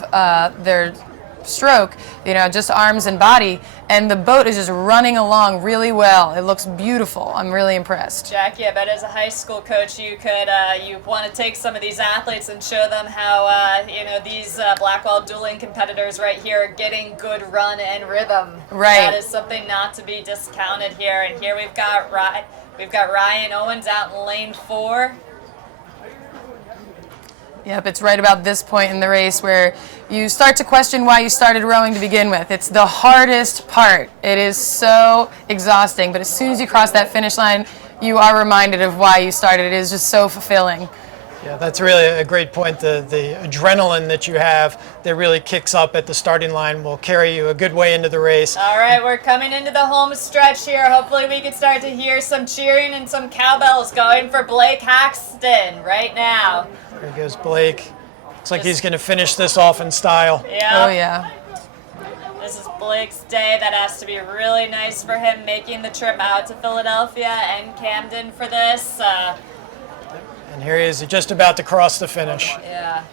their stroke, just arms and body, and the boat is just running along really well. It looks beautiful. I'm really impressed. Jackie, I bet as a high school coach you could you want to take some of these athletes and show them how these Blackwall Dueling competitors right here are getting good run and rhythm. Right. That is something not to be discounted here. And here we've got Ryan Owens out in lane 4. Yep, it's right about this point in the race where you start to question why you started rowing to begin with. It's the hardest part. It is so exhausting, but as soon as you cross that finish line, you are reminded of why you started. It is just so fulfilling. Yeah, that's really a great point. The adrenaline that you have that really kicks up at the starting line will carry you a good way into the race. All right, we're coming into the home stretch here. Hopefully we can start to hear some cheering and some cowbells going for Blake Haxton right now. There goes Blake. Looks like he's going to finish this off in style. Yeah. Oh, yeah. This is Blake's day. That has to be really nice for him, making the trip out to Philadelphia and Camden for this. And here he is, just about to cross the finish. Yeah.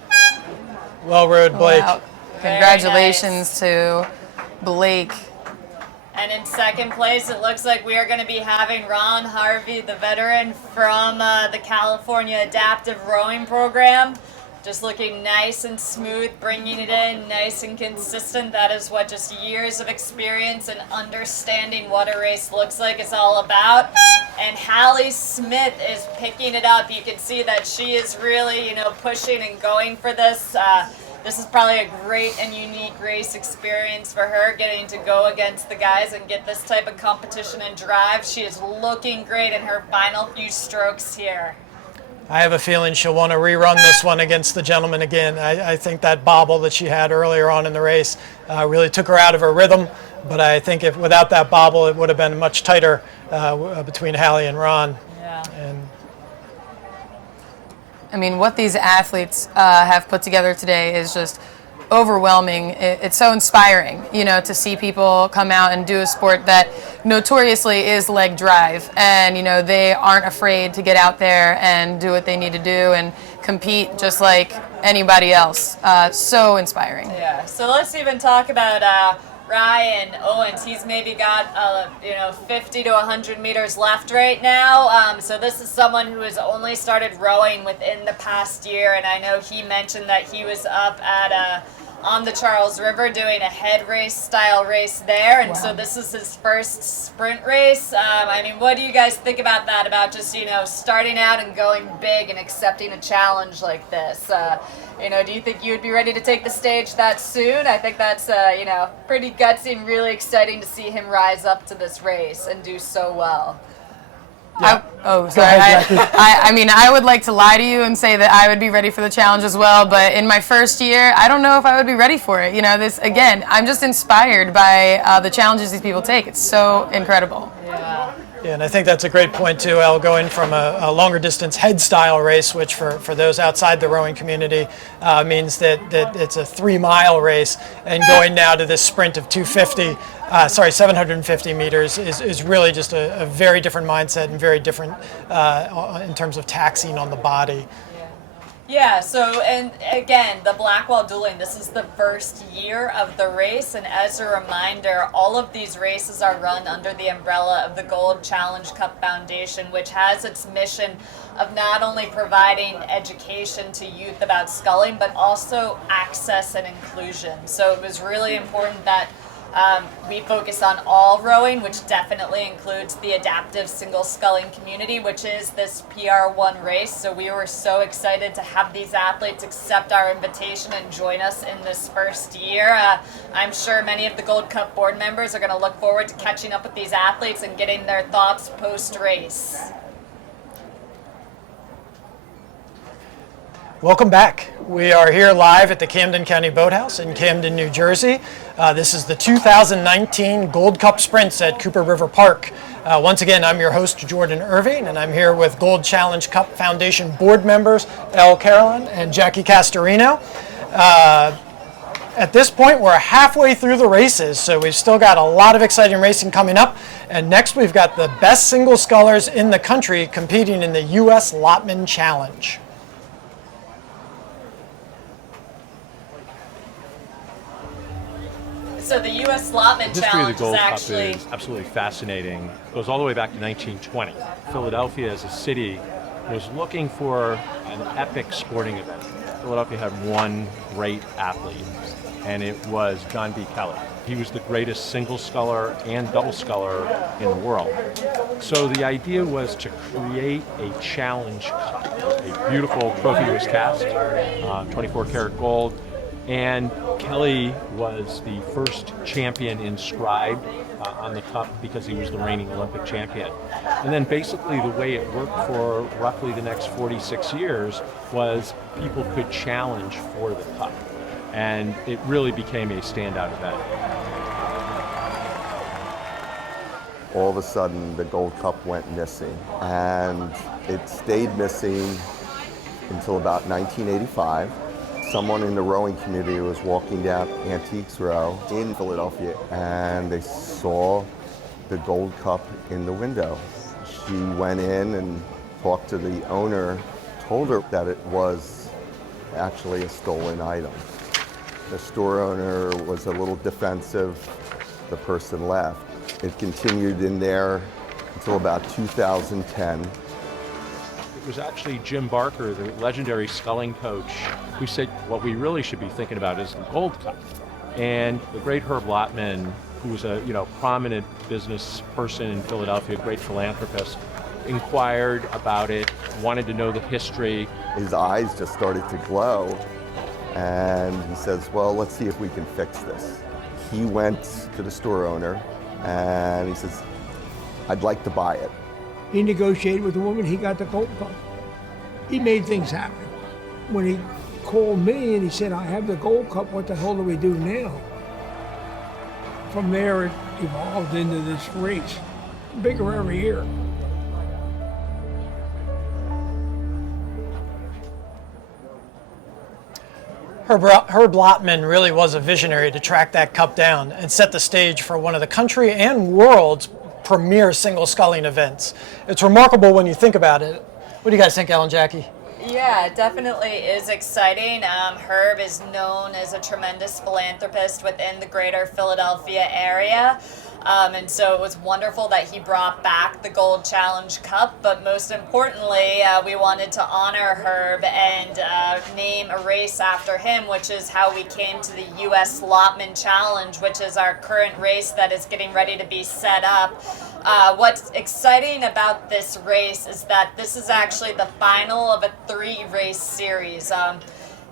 Well rowed, Blake. Wow. Congratulations to Blake. And in second place, it looks like we are going to be having Ron Harvey, the veteran from the California Adaptive Rowing Program. Just looking nice and smooth, bringing it in nice and consistent. That is what just years of experience and understanding what a race looks like is all about. And Hallie Smith is picking it up. You can see that she is really, pushing and going for this. This is probably a great and unique race experience for her, getting to go against the guys and get this type of competition and drive. She is looking great in her final few strokes here. I have a feeling she'll want to rerun this one against the gentleman again. I think that bobble that she had earlier on in the race really took her out of her rhythm, but I think if without that bobble, it would have been much tighter between Hallie and Ron. Yeah. And what these athletes have put together today is just overwhelming. It's so inspiring, to see people come out and do a sport that notoriously is leg drive, and they aren't afraid to get out there and do what they need to do and compete just like anybody else. So inspiring. Yeah. So let's even talk about Ryan Owens. He's maybe got 50 to 100 meters left right now. So this is someone who has only started rowing within the past year, and I know he mentioned that he was up at on the Charles River doing a head race style race there, and so this is his first sprint race. What do you guys think about that, about just starting out and going big and accepting a challenge like this? Do you think you would be ready to take the stage that soon? I think that's pretty gutsy and really exciting to see him rise up to this race and do so well. Yeah. I would like to lie to you and say that I would be ready for the challenge as well, but in my first year, I don't know if I would be ready for it. I'm just inspired by the challenges these people take. It's so incredible. Yeah. Yeah, and I think that's a great point too, El, going from a longer distance head style race, which for those outside the rowing community means that it's a 3-mile race, and going now to this sprint of 750 meters is really just a very different mindset and very different in terms of taxing on the body. Yeah, so, and again, the Blackwall Dueling, this is the first year of the race, and as a reminder, all of these races are run under the umbrella of the Gold Challenge Cup Foundation, which has its mission of not only providing education to youth about sculling, but also access and inclusion. So it was really important that we focus on all rowing, which definitely includes the adaptive single sculling community, which is this PR1 race. So we were so excited to have these athletes accept our invitation and join us in this first year. I'm sure many of the Gold Cup board members are going to look forward to catching up with these athletes and getting their thoughts post-race. Welcome back. We are here live at the Camden County Boathouse in Camden, New Jersey. This is the 2019 Gold Cup Sprints at Cooper River Park. Once again, I'm your host, Jordan Irving, and I'm here with Gold Challenge Cup Foundation board members, Elle Carolyn and Jackie Castorino. At this point, we're halfway through the races, so we've still got a lot of exciting racing coming up. And next, we've got the best single scullers in the country competing in the U.S. Lotman Challenge. So the U.S. Lotman The history of the Challenge Gold is Cup actually is absolutely fascinating. It goes all the way back to 1920. Philadelphia as a city was looking for an epic sporting event. Philadelphia had one great athlete, and it was John B. Kelly. He was the greatest single sculler and double sculler in the world. So the idea was to create a challenge cup. A beautiful trophy was cast, 24 karat gold, and Kelly was the first champion inscribed on the cup because he was the reigning Olympic champion. And then basically the way it worked for roughly the next 46 years was people could challenge for the cup. And it really became a standout event. All of a sudden, the Gold Cup went missing, and it stayed missing until about 1985. someone in the rowing community was walking down Antiques Row in Philadelphia, and they saw the Gold Cup in the window. She went in and talked to the owner, told her that it was actually a stolen item. The store owner was a little defensive. The person left. It continued in there until about 2010. It was actually Jim Barker, the legendary sculling coach, who said what we really should be thinking about is the Gold Cup. And the great Herb Lotman, who was a prominent business person in Philadelphia, a great philanthropist, inquired about it, wanted to know the history. His eyes just started to glow, and he says, well, let's see if we can fix this. He went to the store owner, and he says, I'd like to buy it. He negotiated with the woman, he got the Gold Cup. He made things happen. When he called me and he said, I have the Gold Cup, what the hell do we do now? From there, it evolved into this race, bigger every year. Herb Lotman really was a visionary to track that cup down and set the stage for one of the country and world's premier single sculling events. It's remarkable when you think about it. What do you guys think, Ellen, Jackie? Yeah, it definitely is exciting. Herb is known as a tremendous philanthropist within the greater Philadelphia area. And so it was wonderful that he brought back the Gold Challenge Cup, but most importantly, we wanted to honor Herb and name a race after him, which is how we came to the U.S. Lottman Challenge, which is our current race that is getting ready to be set up. What's exciting about this race is that this is actually the final of a 3-race series.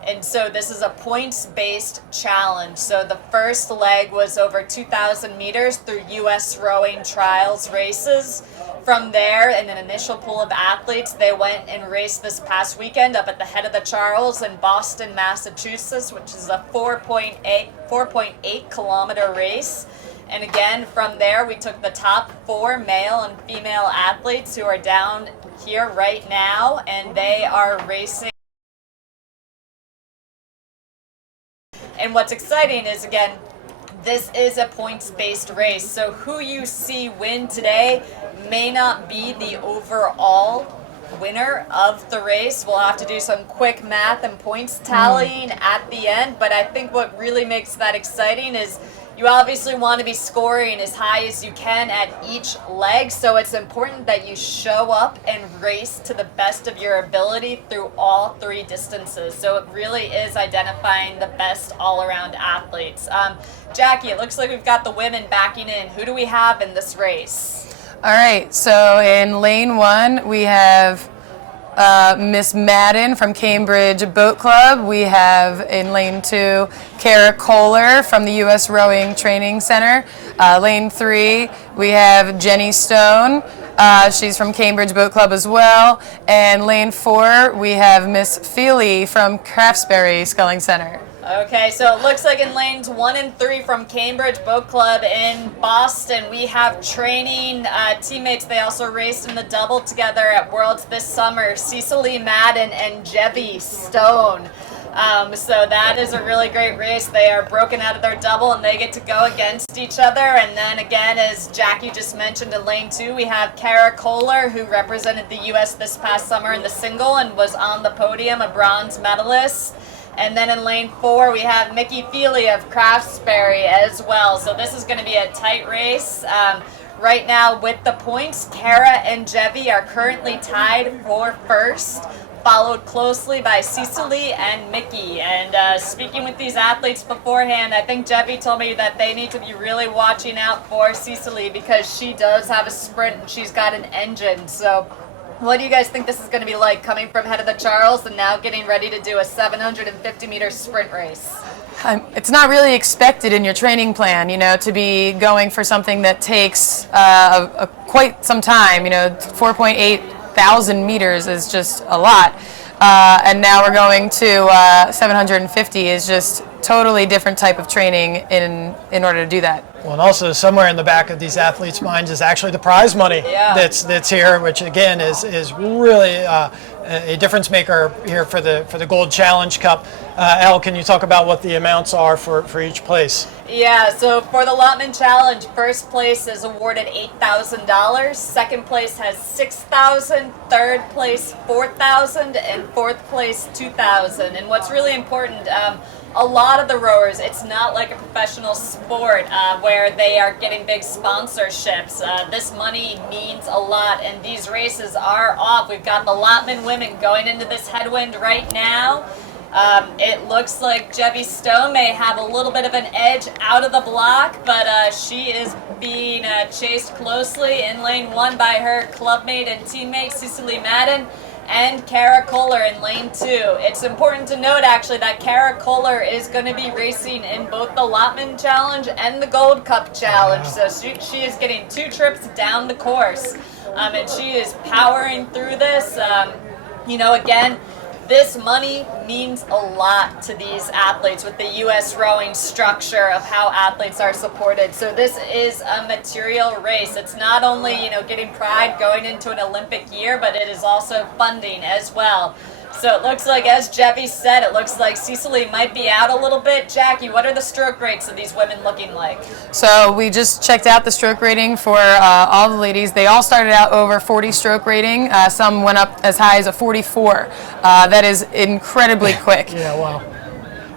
And so this is a points-based challenge. So the first leg was over 2,000 meters through U.S. rowing trials races. From there, in an initial pool of athletes, they went and raced this past weekend up at the Head of the Charles in Boston, Massachusetts, which is a 4.8 kilometer race. And again, from there, we took the top 4 male and female athletes who are down here right now, and they are racing. And what's exciting is, again, this is a points-based race. So who you see win today may not be the overall winner of the race. We'll have to do some quick math and points tallying at the end. But I think what really makes that exciting is you obviously want to be scoring as high as you can at each leg, so it's important that you show up and race to the best of your ability through all 3 distances. So it really is identifying the best all-around athletes. Jackie, it looks like we've got the women backing in. Who do we have in this race? All right, so in lane 1, we have Miss Madden from Cambridge Boat Club. We have in lane 2, Kara Kohler from the U.S. Rowing Training Center. Lane 3, we have Jenny Stone. She's from Cambridge Boat Club as well. And lane 4, we have Miss Feely from Craftsbury Sculling Center. Okay, so it looks like in lanes 1 and 3 from Cambridge Boat Club in Boston, we have training teammates. They also raced in the double together at Worlds this summer, Cecily Madden and Jevy Stone. So that is a really great race. They are broken out of their double and they get to go against each other. And then again, as Jackie just mentioned, in lane 2, we have Kara Kohler, who represented the U.S. this past summer in the single and was on the podium, a bronze medalist. And then in lane 4, we have Mickey Feely of Craftsbury as well. So this is going to be a tight race. Right now with the points, Kara and Jevy are currently tied for first, followed closely by Cecily and Mickey. And speaking with these athletes beforehand, I think Jevy told me that they need to be really watching out for Cecily because she does have a sprint and she's got an engine. So what do you guys think this is going to be like coming from Head of the Charles and now getting ready to do a 750-meter sprint race? It's not really expected in your training plan, to be going for something that takes quite some time. 4.8 thousand meters is just a lot. And now we're going to 750 is just totally different type of training in order to do that. Well, and also somewhere in the back of these athletes' minds is actually the prize money that's here, which again is really a difference maker here for the Gold Challenge Cup. Elle, can you talk about what the amounts are for each place? Yeah, so for the Lotman Challenge, first place is awarded $8,000, second place has $6,000, third place $4,000, and fourth place $2,000. And what's really important, a lot of the rowers, it's not like a professional sport where they are getting big sponsorships. This money means a lot, and these races are off. We've got the Lotman women going into this headwind right now. It looks like Jevy Stowe may have a little bit of an edge out of the block, but she is being chased closely in lane 1 by her clubmate and teammate Cecily Madden and Kara Kohler in lane 2. It's important to note actually that Kara Kohler is going to be racing in both the Lotman Challenge and the Gold Cup Challenge, so she is getting 2 trips down the course, and she is powering through this. You know, again, this money means a lot to these athletes with the U.S. rowing structure of how athletes are supported. So this is a material race. It's not only, you know, getting pride going into an Olympic year, but it is also funding as well. So it looks like, as Jevy said, it looks like Cecily might be out a little bit. Jackie, what are the stroke rates of these women looking like? So we just checked out the stroke rating for all the ladies. They all started out over 40 stroke rating. Some went up as high as a 44. That is incredibly quick. Yeah, wow.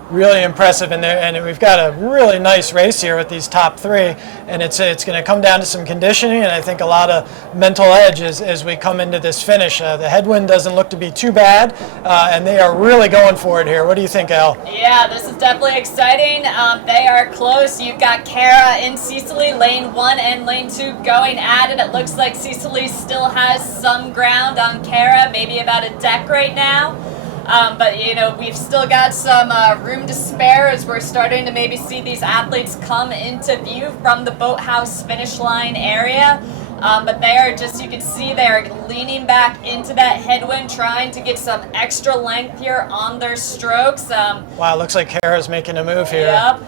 Really impressive, and we've got a really nice race here with these top 3, and it's going to come down to some conditioning, and I think a lot of mental edge as we come into this finish. The headwind doesn't look to be too bad, and they are really going for it here. What do you think, Elle? Yeah, this is definitely exciting. They are close. You've got Kara and Cecily, lane 1 and lane 2 going at it. It looks like Cecily still has some ground on Kara, maybe about a deck right now. But, you know, we've still got some room to spare as we're starting to maybe see these athletes come into view from the boathouse finish line area. But they are just, you can see they're leaning back into that headwind, trying to get some extra length here on their strokes. Wow, looks like Kara's making a move here. Yep.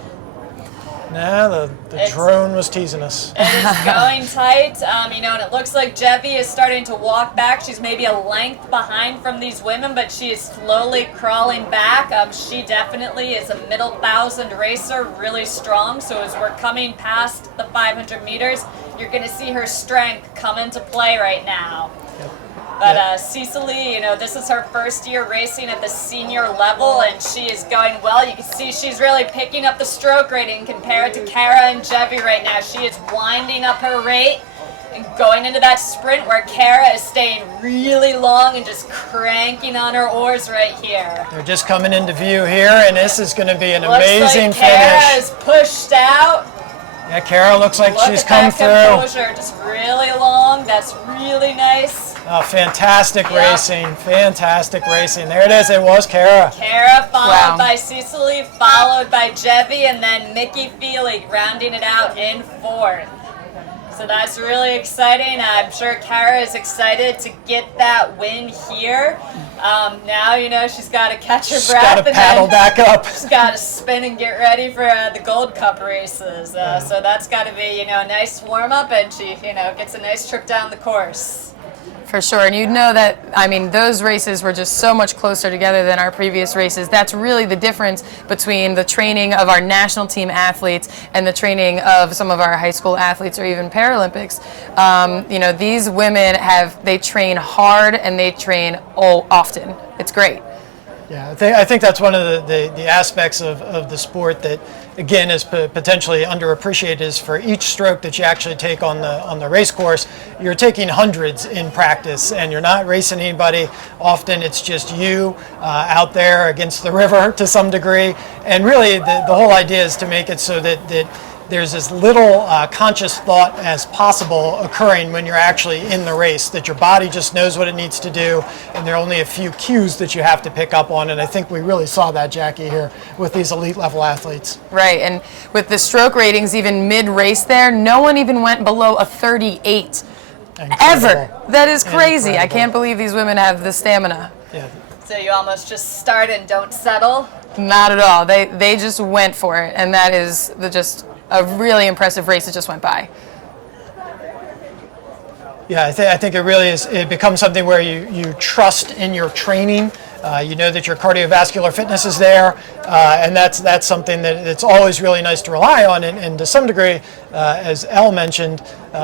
Nah, the drone was teasing us. It is going tight, you know, and it looks like Jevy is starting to walk back. She's maybe a length behind from these women, but she is slowly crawling back. She definitely is a middle thousand racer, really strong. So as we're coming past the 500 meters, you're going to see her strength come into play right now. But Cecily, you know, this is her first year racing at the senior level, and she is going well. You can see she's really picking up the stroke rating compared to Kara and Jevy right now. She is winding up her rate and going into that sprint where Kara is staying really long and just cranking on her oars right here. They're just coming into view here, and this is going to be an Looks amazing like Kara finish. is pushed out. Yeah, Kara looks like she's come through. Composure, just really long. That's really nice. Oh, fantastic racing, fantastic racing. There it is, it was Kara. Kara followed by Cecily, followed by Jevy, and then Mickey Feely rounding it out in 4th. So that's really exciting. I'm sure Kara is excited to get that win here. Now, you know, she's got to catch her breath. She's got to paddle back up. She's got to spin and get ready for the Gold Cup races. So that's got to be, you know, a nice warm-up, and she, you know, gets a nice trip down the course. For sure, and you'd know that, I mean, those races were just so much closer together than our previous races. That's really the difference between the training of our national team athletes and the training of some of our high school athletes or even Paralympics. You know, these women they train hard and they train often. It's great. Yeah, I think that's one of the aspects of the sport that, again, is potentially underappreciated, is for each stroke that you actually take on the race course, you're taking hundreds in practice, and you're not racing anybody. Often it's just you out there against the river to some degree, and really the whole idea is to make it so that there's as little conscious thought as possible occurring when you're actually in the race, that your body just knows what it needs to do, and there are only a few cues that you have to pick up on, and I think we really saw that, Jackie, here with these elite level athletes. Right, and with the stroke ratings even mid-race there, no one even went below a 38. Incredible. Ever. That is crazy. Incredible. I can't believe these women have the stamina. Yeah. So you almost just start and don't settle? Not at all. They just went for it, and that is just a really impressive race that just went by. Yeah, I think it really is. It becomes something where you trust in your training. You know that your cardiovascular fitness is there, and that's something that it's always really nice to rely on. And to some degree, as Elle mentioned,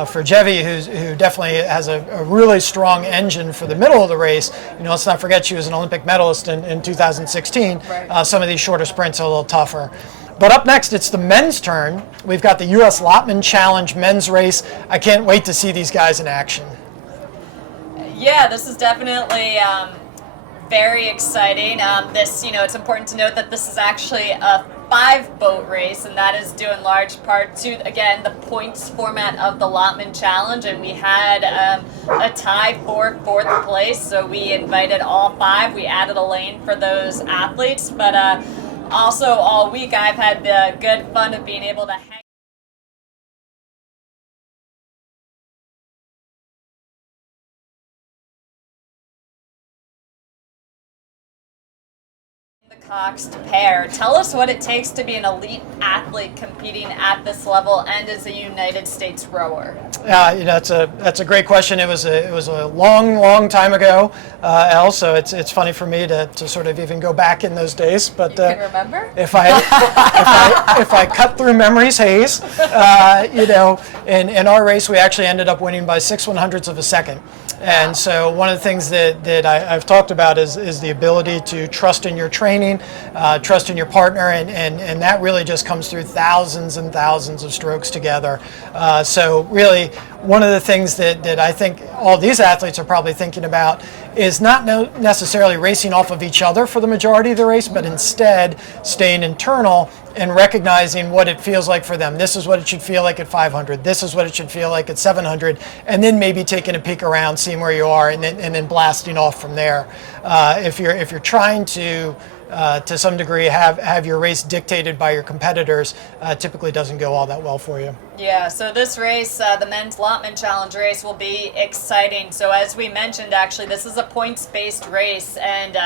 for Jevi, who definitely has a really strong engine for the middle of the race. Let's not forget she was an Olympic medalist in 2016. Right. Some of these shorter sprints are a little tougher. But up next, it's the men's turn. We've got the U.S. Lotman Challenge men's race. I can't wait to see these guys in action. Yeah, this is definitely very exciting. It's important to note that this is actually a 5-boat race, and that is due in large part to, again, the points format of the Lotman Challenge. And we had a tie for 4th place, so we invited all 5. We added a lane for those athletes, but also all week I've had the good fun of being able to hang the Cox to pair. Tell us what it takes to be an elite athlete competing at this level and as a United States rower. That's a great question. It was a long time ago, Elle. So it's funny for me to sort of even go back in those days. But you can remember? if I cut through memory's haze, in our race we actually ended up winning by 6/100ths of a second. And so one of the things that I've talked about is the ability to trust in your training, trust in your partner, and that really just comes through thousands and thousands of strokes together. So really, one of the things that I think all these athletes are probably thinking about is not necessarily racing off of each other for the majority of the race, but instead staying internal and recognizing what it feels like for them. This is what it should feel like at 500. This is what it should feel like at 700, and then maybe taking a peek around, seeing where you are, and then blasting off from there. If you're trying to some degree have your race dictated by your competitors, typically doesn't go all that well for you. Yeah, so this race, the men's Lottman Challenge race, will be exciting. So as we mentioned, actually, this is a points-based race, and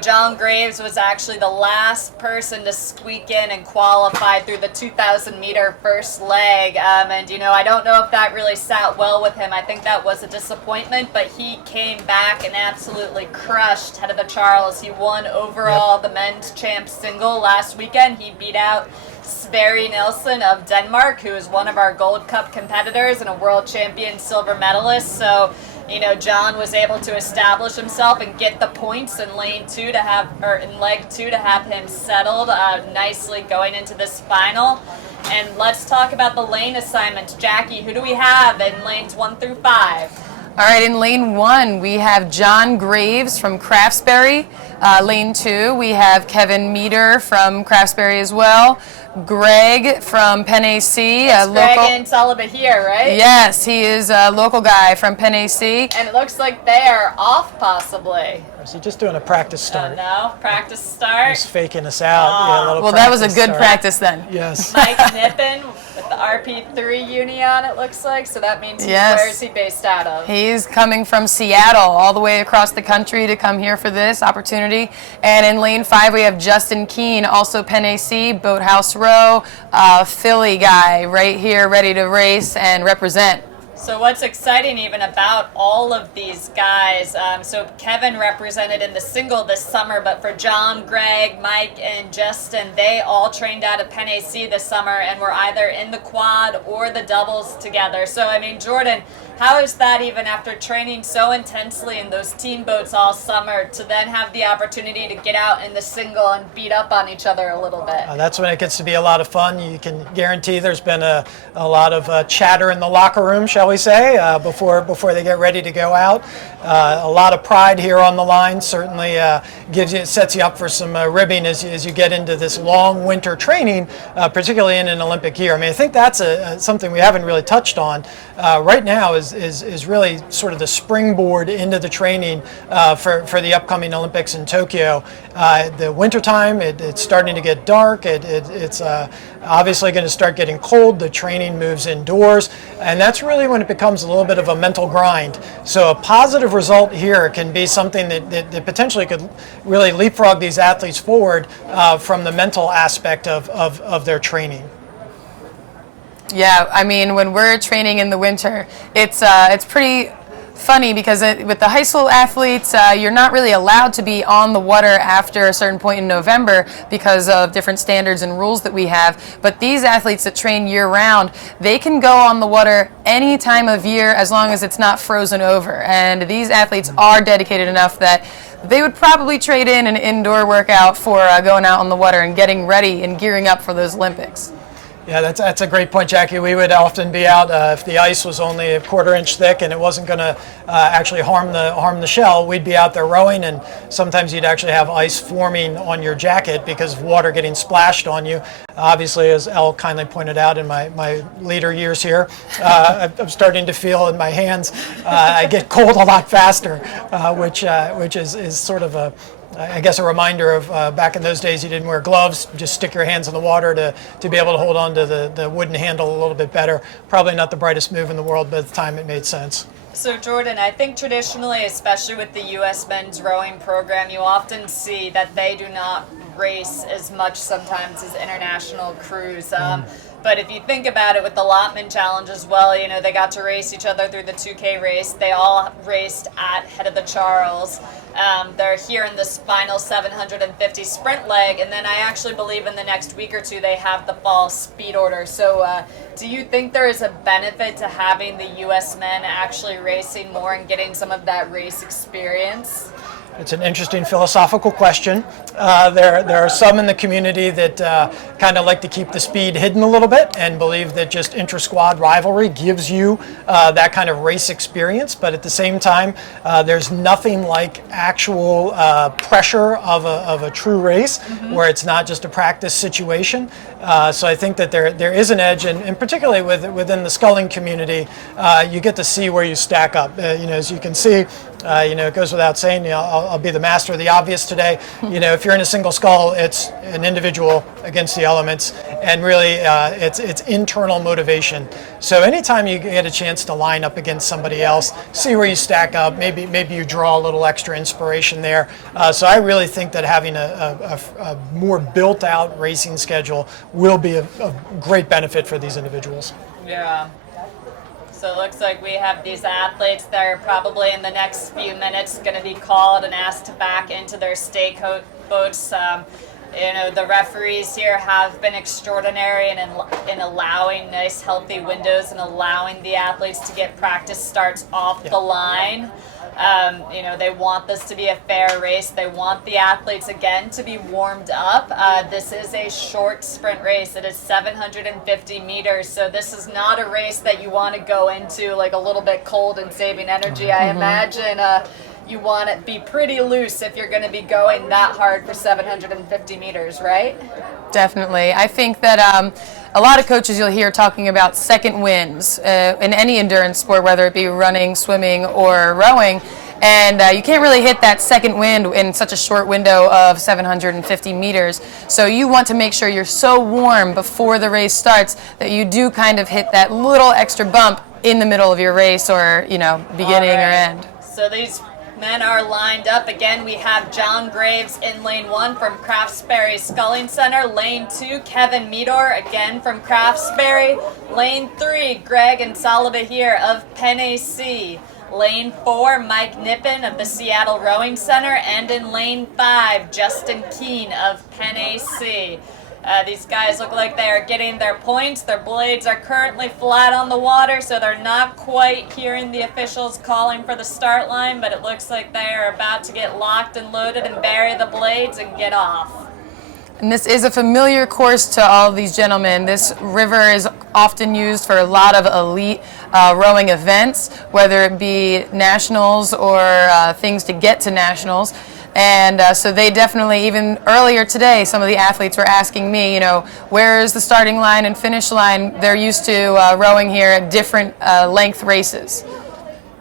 John Graves was actually the last person to squeak in and qualify through the 2,000-meter first leg. I don't know if that really sat well with him. I think that was a disappointment, but he came back and absolutely crushed head of the Charles. He won overall the men's champ single last weekend. He beat out Sverre Nilsson of Denmark, who is one of our Gold Cup competitors and a world champion silver medalist. So, John was able to establish himself and get the points in leg 2 to have him settled nicely going into this final. And let's talk about the lane assignments. Jackie, who do we have in lanes 1 through 5? All right, in lane 1, we have John Graves from Craftsbury. Lane 2, we have Kevin Meter from Craftsbury as well. Greg from Penn AC. Greg in Salabahir, right? Yes, he is a local guy from Penn AC. And it looks like they are off possibly. Is he just doing a practice start? No, practice start. He's faking us out. Well, that was a good practice then. Yes. Mike Nippen with the RP3 uni on, it looks like. So that means where is he based out of? He's coming from Seattle all the way across the country to come here for this opportunity. And in lane 5, we have Justin Keene, also Penn AC, Boathouse Row, Philly guy right here ready to race and represent. So what's exciting even about all of these guys, so Kevin represented in the single this summer, but for John, Greg, Mike, and Justin, they all trained out of Penn AC this summer and were either in the quad or the doubles together. So, Jordan, how is that even after training so intensely in those team boats all summer to then have the opportunity to get out in the single and beat up on each other a little bit? That's when it gets to be a lot of fun. You can guarantee there's been a lot of chatter in the locker room, shall we say, before they get ready to go out. A lot of pride here on the line certainly sets you up for some ribbing as you get into this long winter training, particularly in an Olympic year. I think that's something we haven't really touched on. Right now is really sort of the springboard into the training for the upcoming Olympics in Tokyo. The wintertime, it's starting to get dark. It's obviously going to start getting cold. The training moves indoors, and that's really when it becomes a little bit of a mental grind. So a positive result here can be something that potentially could really leapfrog these athletes forward from the mental aspect of their training. Yeah, I mean, when we're training in the winter, it's pretty funny because with the high school athletes, you're not really allowed to be on the water after a certain point in November because of different standards and rules that we have. But these athletes that train year-round, they can go on the water any time of year as long as it's not frozen over. And these athletes are dedicated enough that they would probably trade in an indoor workout for going out on the water and getting ready and gearing up for those Olympics. Yeah, that's a great point, Jackie. We would often be out if the ice was only a quarter-inch thick and it wasn't going to actually harm the shell. We'd be out there rowing, and sometimes you'd actually have ice forming on your jacket because of water getting splashed on you. Obviously, as Elle kindly pointed out in my later years here, I'm starting to feel in my hands I get cold a lot faster, which is sort of I guess a reminder of back in those days you didn't wear gloves, just stick your hands in the water to be able to hold on to the wooden handle a little bit better. Probably not the brightest move in the world, but at the time it made sense. So Jordan, I think traditionally, especially with the U.S. men's rowing program, you often see that they do not race as much sometimes as international crews. But if you think about it with the Lotman Challenge as well, you know, they got to race each other through the 2K race. They all raced at Head of the Charles. They're here in this final 750 sprint leg, and then I actually believe in the next week or two they have the fall speed order. So do you think there is a benefit to having the U.S. men actually racing more and getting some of that race experience? It's an interesting philosophical question. There are some in the community that kind of like to keep the speed hidden a little bit and believe that just intra-squad rivalry gives you that kind of race experience. But at the same time, there's nothing like actual pressure of a true race where it's not just a practice situation. So I think that there is an edge, and particularly within the sculling community, you get to see where you stack up. As you can see, it goes without saying, I'll be the master of the obvious today. If you're in a single scull, it's an individual against the elements, and really it's internal motivation. So anytime you get a chance to line up against somebody else, see where you stack up, maybe you draw a little extra inspiration there. So I really think that having a more built out racing schedule will be a great benefit for these individuals. Yeah. So it looks like we have these athletes that are probably in the next few minutes going to be called and asked back into their stay boats. The referees here have been extraordinary in allowing nice, healthy windows and allowing the athletes to get practice starts off the line. They want this to be a fair race. They want the athletes, again, to be warmed up. This is a short sprint race. It is 750 meters, so this is not a race that you want to go into like a little bit cold and saving energy. I imagine you want to be pretty loose if you're going to be going that hard for 750 meters, right? Definitely. I think that a lot of coaches you'll hear talking about second winds in any endurance sport, whether it be running, swimming, or rowing. And you can't really hit that second wind in such a short window of 750 meters. So you want to make sure you're so warm before the race starts that you do kind of hit that little extra bump in the middle of your race or, beginning or end. So these men are lined up. Again, we have John Graves in lane 1 from Craftsbury Sculling Center. Lane 2, Kevin Meador, again from Craftsbury. Lane 3, Greg and Salavahir of Penn AC. Lane 4, Mike Nippen of the Seattle Rowing Center. And in lane 5, Justin Keene of Penn AC. These guys look like they are getting their points. Their blades are currently flat on the water, so they're not quite hearing the officials calling for the start line, but it looks like they are about to get locked and loaded and bury the blades and get off. And this is a familiar course to all of these gentlemen. This river is often used for a lot of elite rowing events, whether it be nationals or things to get to nationals. And so they definitely, even earlier today, some of the athletes were asking me, where is the starting line and finish line? They're used to rowing here at different length races.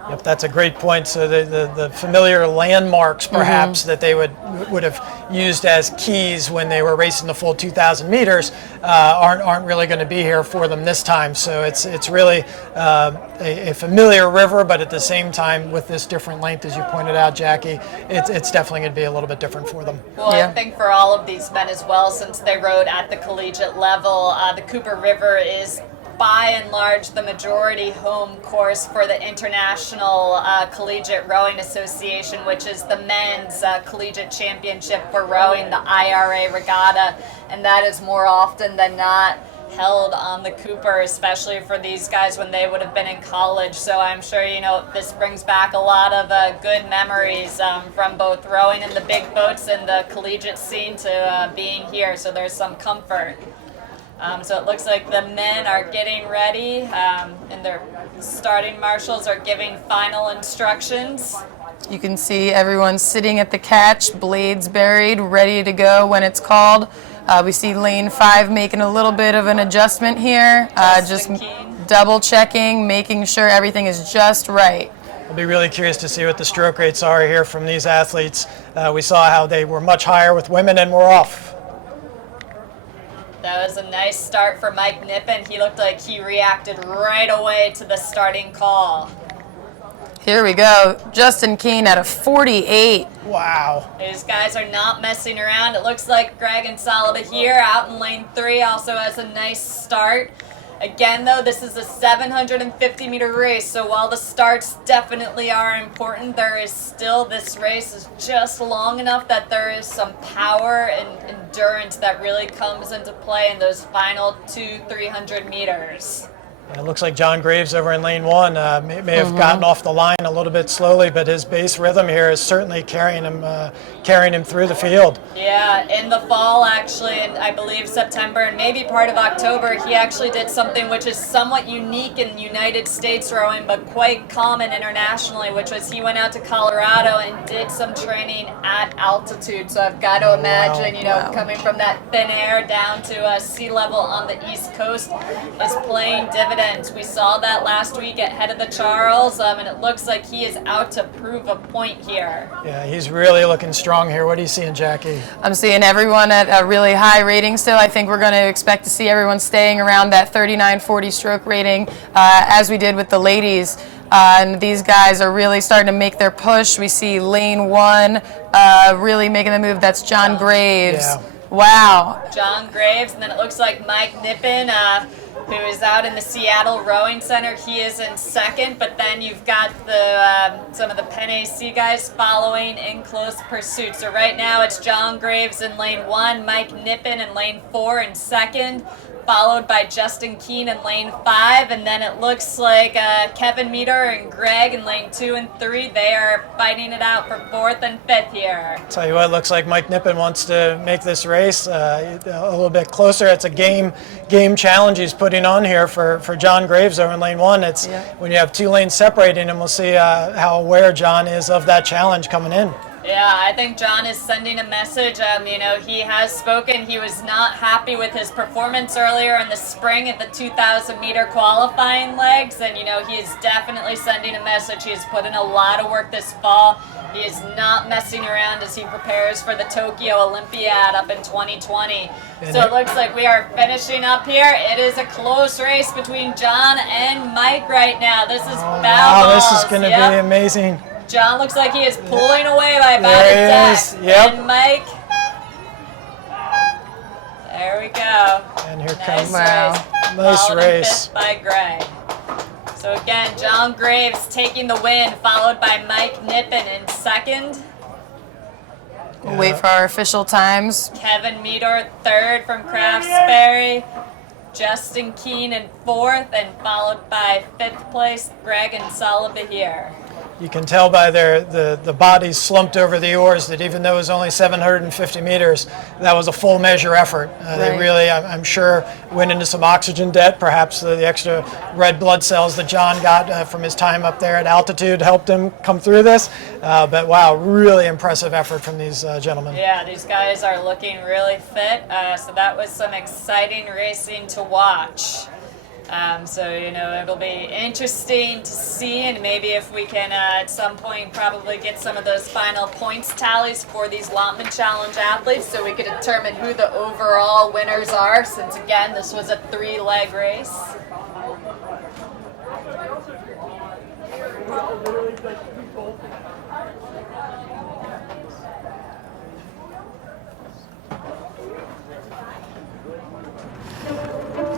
Yep, that's a great point. So the familiar landmarks, perhaps, that they would have used as keys when they were racing the full 2,000 meters aren't really going to be here for them this time. So it's really a familiar river, but at the same time, with this different length, as you pointed out, Jackie, it's definitely going to be a little bit different for them. Well, I think for all of these men as well, since they rode at the collegiate level, the Cooper River is by and large the majority home course for the International Collegiate Rowing Association, which is the men's collegiate championship for rowing, the IRA regatta, and that is more often than not held on the Cooper, especially for these guys when they would have been in college. So I'm sure, you know, this brings back a lot of good memories from both rowing in the big boats and the collegiate scene to being here. So there's some comfort. So it looks like the men are getting ready and their starting marshals are giving final instructions. You can see everyone sitting at the catch, blades buried, ready to go when it's called. We see lane 5 making a little bit of an adjustment here, just double checking, making sure everything is just right. I'll be really curious to see what the stroke rates are here from these athletes. We saw how they were much higher with women and we're off. That was a nice start for Mike Nippen. He looked like he reacted right away to the starting call. Here we go. Justin Keene at a 48. Wow. These guys are not messing around. It looks like Greg and Salaba here out in lane 3 also has a nice start. Again, though, this is a 750-meter race, so while the starts definitely are important, there is still, this race is just long enough that there is some power and endurance that really comes into play in those final 200-300 meters. And it looks like John Graves over in lane 1 may have gotten off the line a little bit slowly, but his base rhythm here is certainly carrying him through the field. Yeah, in the fall, actually, in I believe September and maybe part of October, he actually did something which is somewhat unique in United States rowing, but quite common internationally, which was he went out to Colorado and did some training at altitude. So I've got to imagine, coming from that thin air down to sea level on the East Coast is playing dividends. We saw that last week at Head of the Charles, and it looks like he is out to prove a point here. Yeah, he's really looking strong here. What are you seeing, Jackie? I'm seeing everyone at a really high rating still. I think we're going to expect to see everyone staying around that 39-40 stroke rating, as we did with the ladies. And these guys are really starting to make their push. We see lane 1 really making the move. That's John Graves. Yeah. Wow. John Graves, and then it looks like Mike Nippen, who is out in the Seattle Rowing Center. He is in second, but then you've got the some of the Penn AC guys following in close pursuit. So right now it's John Graves in lane 1, Mike Nippen in lane 4 in second, followed by Justin Keene in lane 5, and then it looks like Kevin Meter and Greg in lane 2 and 3. They are fighting it out for 4th and 5th here. Tell you what, looks like Mike Nippen wants to make this race a little bit closer. It's a game challenge he's putting on here for John Graves over in lane 1. It's when you have 2 lanes separating, and we'll see how aware John is of that challenge coming in. Yeah, I think John is sending a message. He has spoken. He was not happy with his performance earlier in the spring at the 2,000-meter qualifying legs, and he is definitely sending a message. He has put in a lot of work this fall. He is not messing around as he prepares for the Tokyo Olympiad up in 2020. So it looks like we are finishing up here. It is a close race between John and Mike right now. This is Wow, this is going to be amazing. John looks like he is pulling away by about a deck. Yep. And Mike, there we go. And here nice comes race. Nice Followed in race. 5th by Greg. So again, John Graves taking the win, followed by Mike Nippen in second. We'll wait for our official times. Kevin Meador third from Craftsbury. Justin Keene in 4th, and followed by 5th place, Greg and Salaba here. You can tell by the bodies slumped over the oars that even though it was only 750 meters, that was a full measure effort. They really, I'm sure, went into some oxygen debt. Perhaps the extra red blood cells that John got from his time up there at altitude helped him come through this. But wow, really impressive effort from these gentlemen. Yeah, these guys are looking really fit. So that was some exciting racing to watch. It'll be interesting to see, and maybe if we can at some point probably get some of those final points tallies for these Lottman Challenge athletes so we could determine who the overall winners are, since again this was a 3-leg race.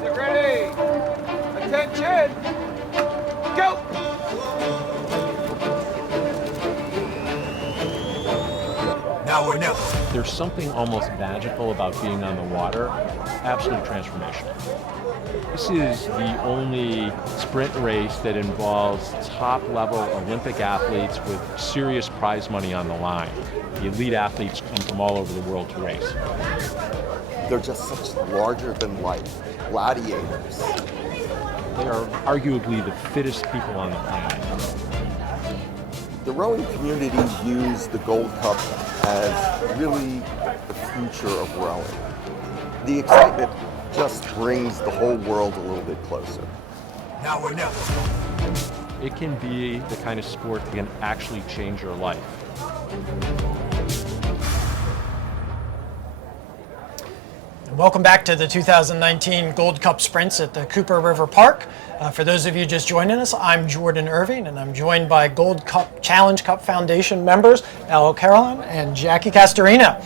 Get ready! Now or never. There's something almost magical about being on the water, absolutely transformational. This is the only sprint race that involves top-level Olympic athletes with serious prize money on the line. The elite athletes come from all over the world to race. They're just such larger-than-life gladiators. They are arguably the fittest people on the planet. The rowing community views the Gold Cup as really the future of rowing. The excitement just brings the whole world a little bit closer. Now or never. It can be the kind of sport that can actually change your life. Welcome back to the 2019 Gold Cup Sprints at the Cooper River Park. For those of you just joining us, I'm Jordan Irving, and I'm joined by Gold Cup Challenge Cup Foundation members Al Carolan and Jackie Castorina.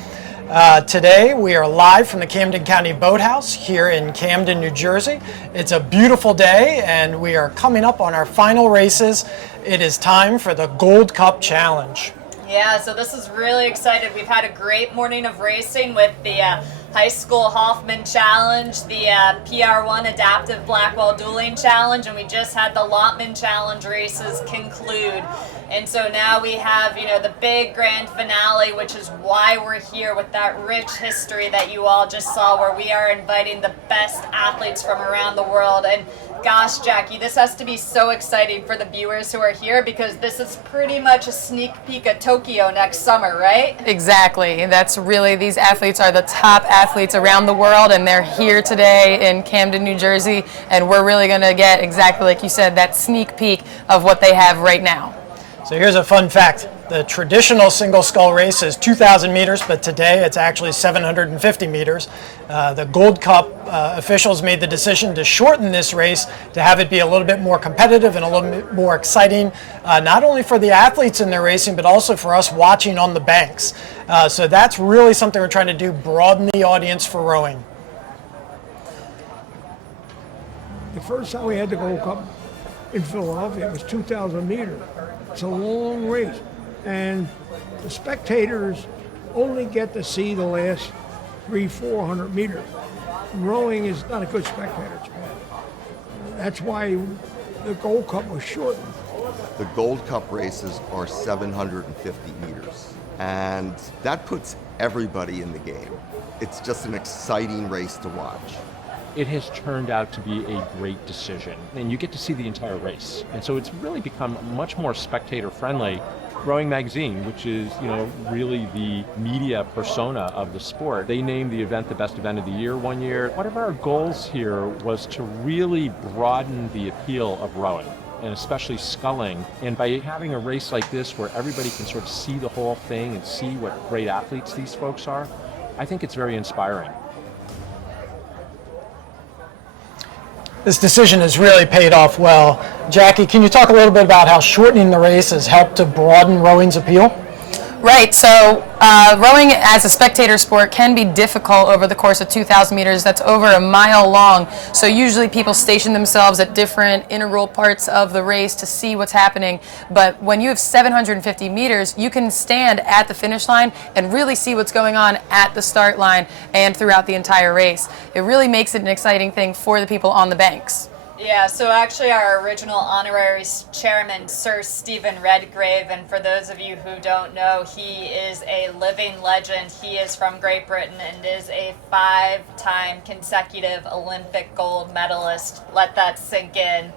Today we are live from the Camden County Boathouse here in Camden, New Jersey. It's a beautiful day and we are coming up on our final races. It is time for the Gold Cup Challenge. Yeah, so this is really exciting. We've had a great morning of racing with the High School Hoffman Challenge, the PR1 Adaptive Blackwall Dueling Challenge, and we just had the Lotman Challenge races conclude. And so now we have, the big grand finale, which is why we're here with that rich history that you all just saw, where we are inviting the best athletes from around the world. And gosh, Jackie, this has to be so exciting for the viewers who are here, because this is pretty much a sneak peek of Tokyo next summer, right? Exactly. That's really, these athletes are the top athletes around the world, and they're here today in Camden, New Jersey, and we're really going to get, exactly like you said, that sneak peek of what they have right now. So here's a fun fact. The traditional single scull race is 2,000 meters, but today it's actually 750 meters. The Gold Cup officials made the decision to shorten this race to have it be a little bit more competitive and a little bit more exciting, not only for the athletes in their racing, but also for us watching on the banks. So that's really something we're trying to do, broaden the audience for rowing. The first time we had the Gold Cup in Philadelphia, it was 2,000 meters. It's a long race, and the spectators only get to see the last 300-400 meters. Rowing is not a good spectator sport. That's why the Gold Cup was shortened. The Gold Cup races are 750 meters, and that puts everybody in the game. It's just an exciting race to watch. It has turned out to be a great decision, and you get to see the entire race. And so it's really become much more spectator-friendly. Rowing Magazine, which is, really the media persona of the sport, they named the event the best event of the year one year. One of our goals here was to really broaden the appeal of rowing, and especially sculling. And by having a race like this where everybody can sort of see the whole thing and see what great athletes these folks are, I think it's very inspiring. This decision has really paid off well. Jackie, can you talk a little bit about how shortening the race has helped to broaden rowing's appeal? Right, so rowing as a spectator sport can be difficult over the course of 2,000 meters. That's over a mile long. So usually people station themselves at different integral parts of the race to see what's happening. But when you have 750 meters, you can stand at the finish line and really see what's going on at the start line and throughout the entire race. It really makes it an exciting thing for the people on the banks. Yeah, so actually our original honorary chairman, Sir Stephen Redgrave, and for those of you who don't know, he is a living legend. He is from Great Britain and is a 5-time consecutive Olympic gold medalist. Let that sink in.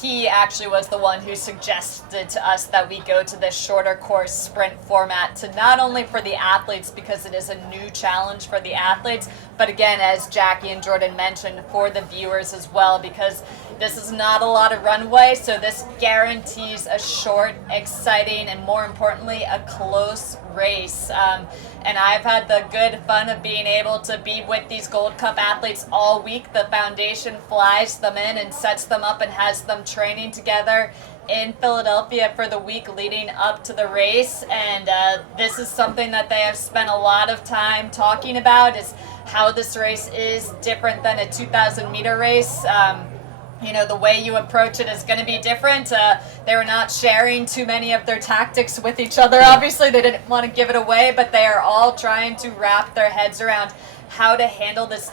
He actually was the one who suggested to us that we go to this shorter course sprint format, to not only for the athletes, because it is a new challenge for the athletes, but again, as Jackie and Jordan mentioned, for the viewers as well, because this is not a lot of runway, so this guarantees a short, exciting, and more importantly, a close race. And I've had the good fun of being able to be with these Gold Cup athletes all week. The foundation flies them in and sets them up and has them training together in Philadelphia for the week leading up to the race. And this is something that they have spent a lot of time talking about, is how this race is different than a 2,000 meter race. the way you approach it is going to be different. They were not sharing too many of their tactics with each other. Obviously, they didn't want to give it away, but they are all trying to wrap their heads around how to handle this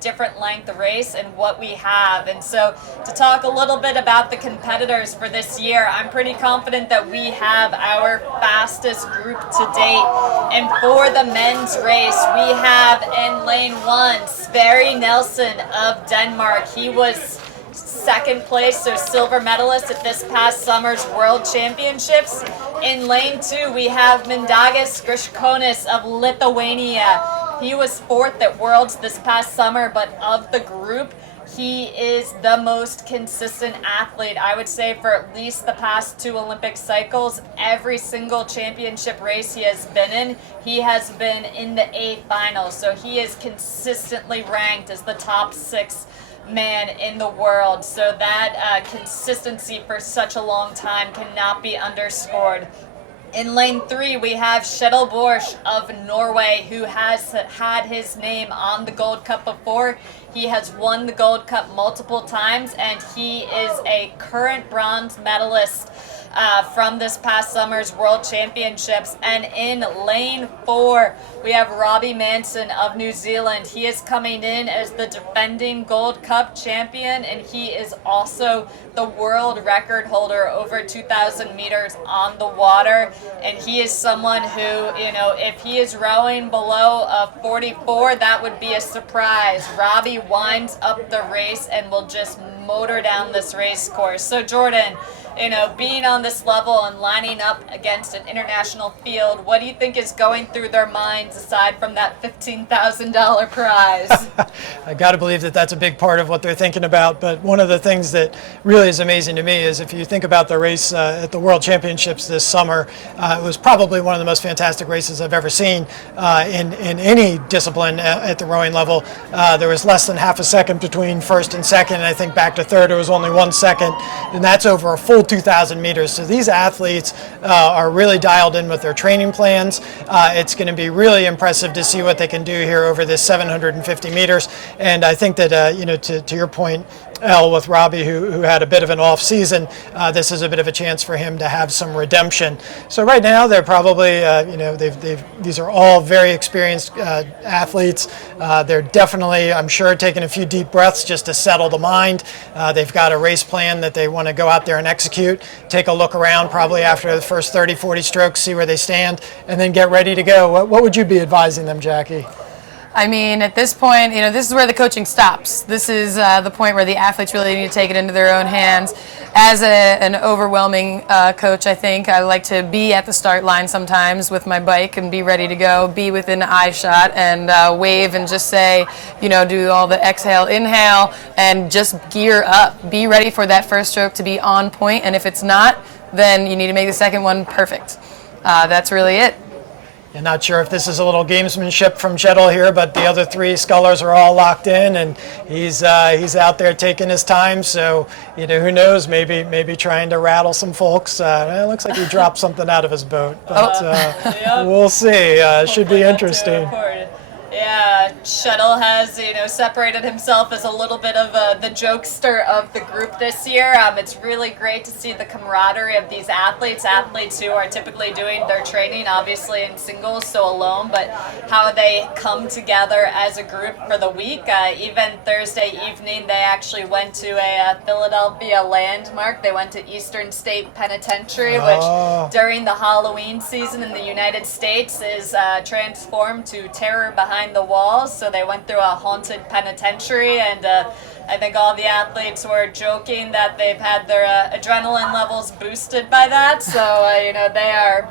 different length race and what we have. And so to talk a little bit about the competitors for this year, I'm pretty confident that we have our fastest group to date. And for the men's race, we have in lane 1, Sverre Nelson of Denmark. He was second place, so silver medalist at this past summer's World Championships. In lane 2, we have Mindaugas Griškonis of Lithuania. He was 4th at Worlds this past summer, but of the group, he is the most consistent athlete, I would say, for at least the past 2 Olympic cycles. Every single championship race he has been in, he has been in the A final. So he is consistently ranked as the top 6 man in the world. So that consistency for such a long time cannot be underscored. In lane 3, we have Kjetil Borch of Norway, who has had his name on the Gold Cup before. He has won the Gold Cup multiple times, and he is a current bronze medalist from this past summer's World Championships. And in lane 4, we have Robbie Manson of New Zealand. He is coming in as the defending Gold Cup champion, and he is also the world record holder over 2,000 meters on the water. And he is someone who, if he is rowing below a 44, that would be a surprise. Robbie winds up the race and will just motor down this race course. So Jordan, being on this level and lining up against an international field, what do you think is going through their minds aside from that $15,000 prize? I got to believe that that's a big part of what they're thinking about. But one of the things that really is amazing to me is if you think about the race at the World Championships this summer, it was probably one of the most fantastic races I've ever seen in any discipline at the rowing level. There was less than half a second between first and second, and I think back to third it was only 1 second, and that's over a full 2,000 meters. So these athletes are really dialed in with their training plans. It's going to be really impressive to see what they can do here over this 750 meters. And I think that, to your point, Elle, with Robbie, who had a bit of an off season, this is a bit of a chance for him to have some redemption. So right now they're probably, these are all very experienced athletes. They're definitely, I'm sure, taking a few deep breaths just to settle the mind. They've got a race plan that they want to go out there and execute, take a look around probably after the first 30, 40 strokes, see where they stand, and then get ready to go. What would you be advising them, Jackie? I mean, at this point, this is where the coaching stops. This is the point where the athletes really need to take it into their own hands. As an overwhelming coach, I think I like to be at the start line sometimes with my bike and be ready to go, be within eye shot and wave and just say, do all the exhale, inhale, and just gear up. Be ready for that first stroke to be on point, and if it's not, then you need to make the second one perfect. That's really it. I'm not sure if this is a little gamesmanship from Kjetil here, but the other 3 scullers are all locked in, and he's out there taking his time. So who knows? Maybe trying to rattle some folks. It looks like he dropped something out of his boat, but we'll see. Should be interesting. Yeah, Kjetil has, separated himself as a little bit of the jokester of the group this year. It's really great to see the camaraderie of these athletes who are typically doing their training, obviously in singles, so alone, but how they come together as a group for the week. Even Thursday evening, they actually went to a Philadelphia landmark. They went to Eastern State Penitentiary, which during the Halloween season in the United States is transformed to Terror Behind the Walls. So they went through a haunted penitentiary, and I think all the athletes were joking that they've had their adrenaline levels boosted by that. So they are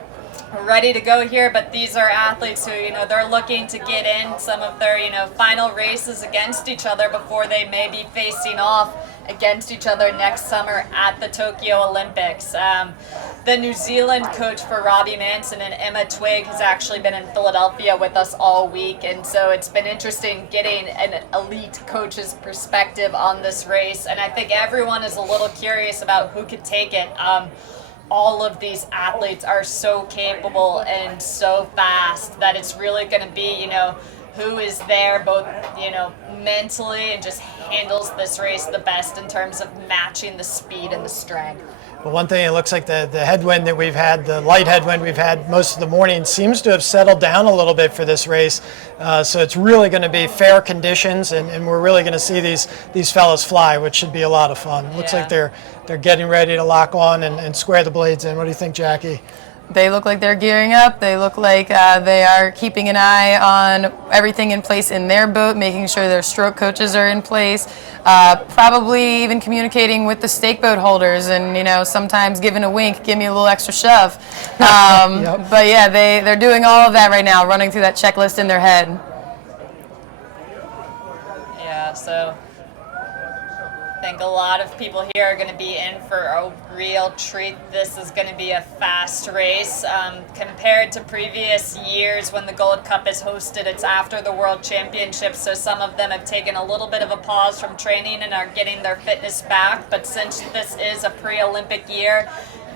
ready to go here, but these are athletes who, they're looking to get in some of their, final races against each other before they may be facing off against each other next summer at the Tokyo Olympics. The New Zealand coach for Robbie Manson and Emma Twigg has actually been in Philadelphia with us all week, and so it's been interesting getting an elite coach's perspective on this race, and I think everyone is a little curious about who could take it. All of these athletes are so capable and so fast that it's really going to be, who is there both, mentally and just handles this race the best in terms of matching the speed and the strength? Well, one thing, it looks like the headwind that we've had, the light headwind we've had most of the morning, seems to have settled down a little bit for this race. So it's really going to be fair conditions, and we're really going to see these fellas fly, which should be a lot of fun. Looks like they're getting ready to lock on and square the blades in. What do you think, Jackie? They look like they're gearing up. They look like they are keeping an eye on everything in place in their boat, making sure their stroke coaches are in place, probably even communicating with the stake boat holders, and sometimes giving a wink, give me a little extra shove. But yeah, they're doing all of that right now, running through that checklist in their head. Yeah, so I think a lot of people here are going to be in for a real treat. This is going to be a fast race. Compared to previous years when the Gold Cup is hosted, it's after the World Championships, so some of them have taken a little bit of a pause from training and are getting their fitness back. But since this is a pre-Olympic year,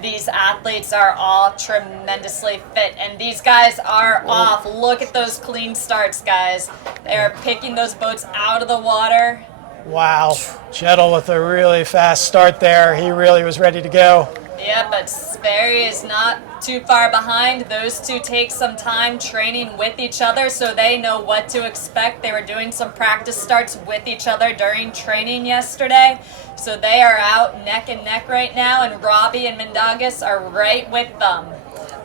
these athletes are all tremendously fit, and these guys are off. Look at those clean starts, guys. They're picking those boats out of the water. Wow, Shettle with a really fast start there. He really was ready to go. Yeah, but Sperry is not too far behind. Those two take some time training with each other, so they know what to expect. They were doing some practice starts with each other during training yesterday, so they are out neck and neck right now, and Robbie and Mindaugas are right with them.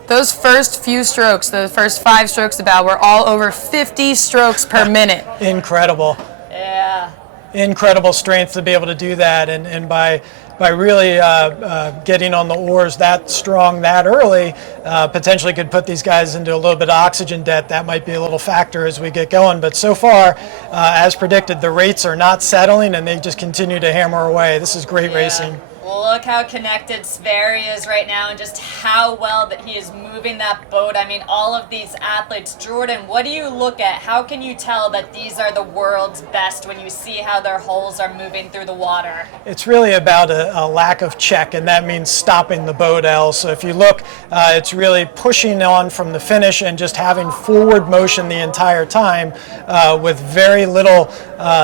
Those first few strokes, the first 5 strokes about, were all over 50 strokes per minute. Incredible. Yeah. Incredible strength to be able to do that, and by really getting on the oars that strong that early, potentially could put these guys into a little bit of oxygen debt. That might be a little factor as we get going, but so far, as predicted, the rates are not settling, and they just continue to hammer away. This is great racing. Well, look how connected Sverre is right now, and just how well that he is moving that boat. I mean, all of these athletes. Jordan, what do you look at? How can you tell that these are the world's best when you see how their hulls are moving through the water? It's really about a lack of check, and that means stopping the boat, Elle. So if you look, it's really pushing on from the finish and just having forward motion the entire time with very little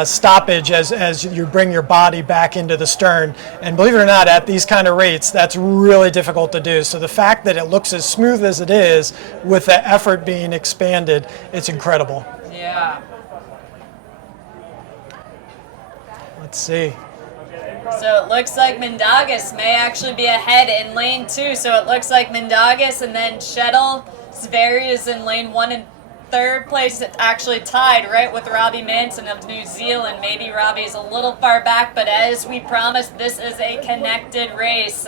stoppage as you bring your body back into the stern. And believe it or not, at these kind of rates, that's really difficult to do. So the fact that it looks as smooth as it is with the effort being expanded, it's incredible. Yeah. Let's see. So it looks like Mindaugas may actually be ahead in lane 2. So it looks like Mindaugas and then Shettle. Sverre is in lane 1 and 3rd place. It's actually tied right with Robbie Manson of New Zealand. Maybe Robbie's a little far back, but as we promised, this is a connected race.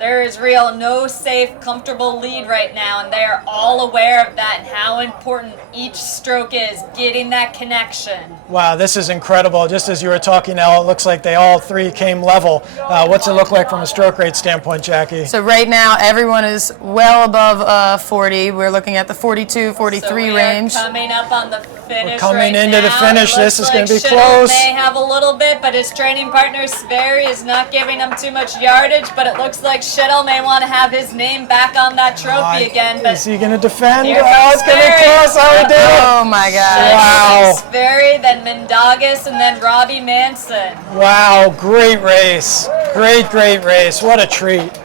There is no safe, comfortable lead right now, and they are all aware of that and how important each stroke is, getting that connection. Wow, this is incredible. Just as you were talking, Elle, it looks like they all 3 came level. What's it look like from a stroke rate standpoint, Jackie? So right now, everyone is well above 40. We're looking at the 42, 43 range. Coming up on the finish. We're coming into the finish. This is going to be Shettle close. May have a little bit, but his training partner Sverre is not giving him too much yardage. But it looks like Shettle may want to have his name back on that trophy again. But is he going to defend? Here Oh, it's going to be close. Oh, he did it. Oh my God! Wow. Sverre, then Mindaugas, and then Robbie Manson. Wow, great race. Great race. What a treat.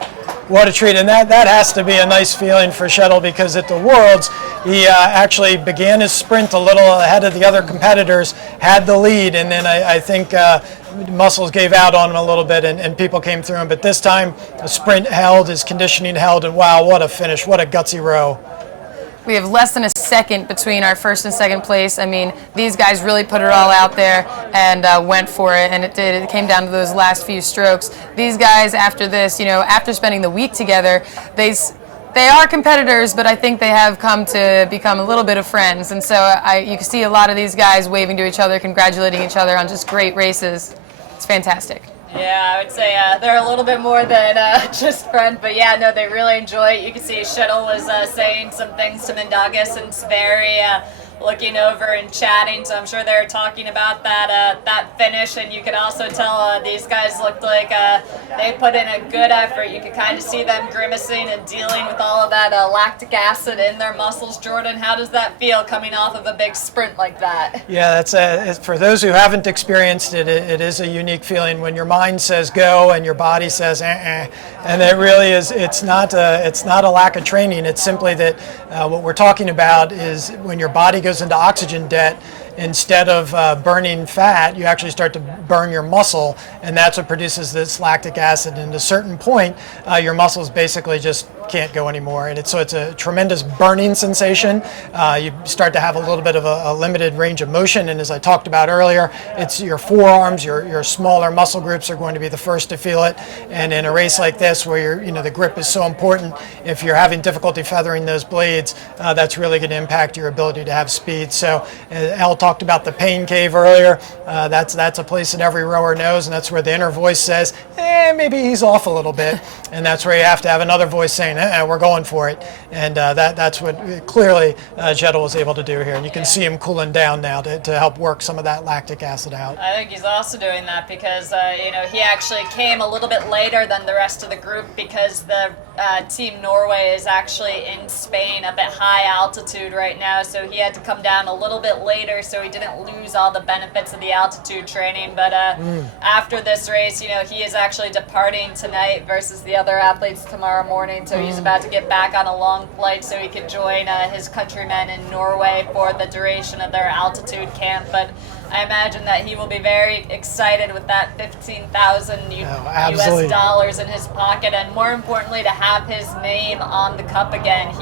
What a treat. And that has to be a nice feeling for Shettle, because at the Worlds, he actually began his sprint a little ahead of the other competitors, had the lead, and then I think muscles gave out on him a little bit, and people came through him. But this time, the sprint held, his conditioning held, and wow, what a finish. What a gutsy row. We have less than a second between our 1st and 2nd place. I mean, these guys really put it all out there and went for it, and it did. It came down to those last few strokes. These guys, after this, after spending the week together, they are competitors, but I think they have come to become a little bit of friends. And so you can see a lot of these guys waving to each other, congratulating each other on just great races. It's fantastic. Yeah, I would say they're a little bit more than just friends, but yeah, no, they really enjoy it. You can see Shettle was saying some things to Mindaugas and Sverre. looking over and chatting, so I'm sure they were talking about that finish, and you could also tell these guys looked like they put in a good effort. You could kind of see them grimacing and dealing with all of that lactic acid in their muscles. Jordan, how does that feel coming off of a big sprint like that? Yeah, that's for those who haven't experienced it, it is a unique feeling when your mind says go and your body says and it really is. It's not a lack of training. It's simply that what we're talking about is when your body goes into oxygen debt. Instead of burning fat, you actually start to burn your muscle, and that's what produces this lactic acid. And at a certain point, your muscles basically just can't go anymore, and it's a tremendous burning sensation. You start to have a little bit of a limited range of motion, and as I talked about earlier, it's your forearms, your smaller muscle groups are going to be the first to feel it. And in a race like this, where the grip is so important, if you're having difficulty feathering those blades, that's really going to impact your ability to have speed. So Al talked about the pain cave earlier. That's a place that every rower knows, and that's where the inner voice says, maybe he's off a little bit, and that's where you have to have another voice saying, we're going for it. And that's what clearly Jettel was able to do here, and you can see him cooling down now to help work some of that lactic acid out. I think he's also doing that because he actually came a little bit later than the rest of the group because the Team Norway is actually in Spain up at high altitude right now, so he had to come down a little bit later so he didn't lose all the benefits of the altitude training. But after this race, he is actually departing tonight versus the other athletes tomorrow morning, so he's about to get back on a long flight so he can join his countrymen in Norway for the duration of their altitude camp. But I imagine that he will be very excited with that 15,000 US dollars in his pocket, and more importantly, to have his name on the cup again.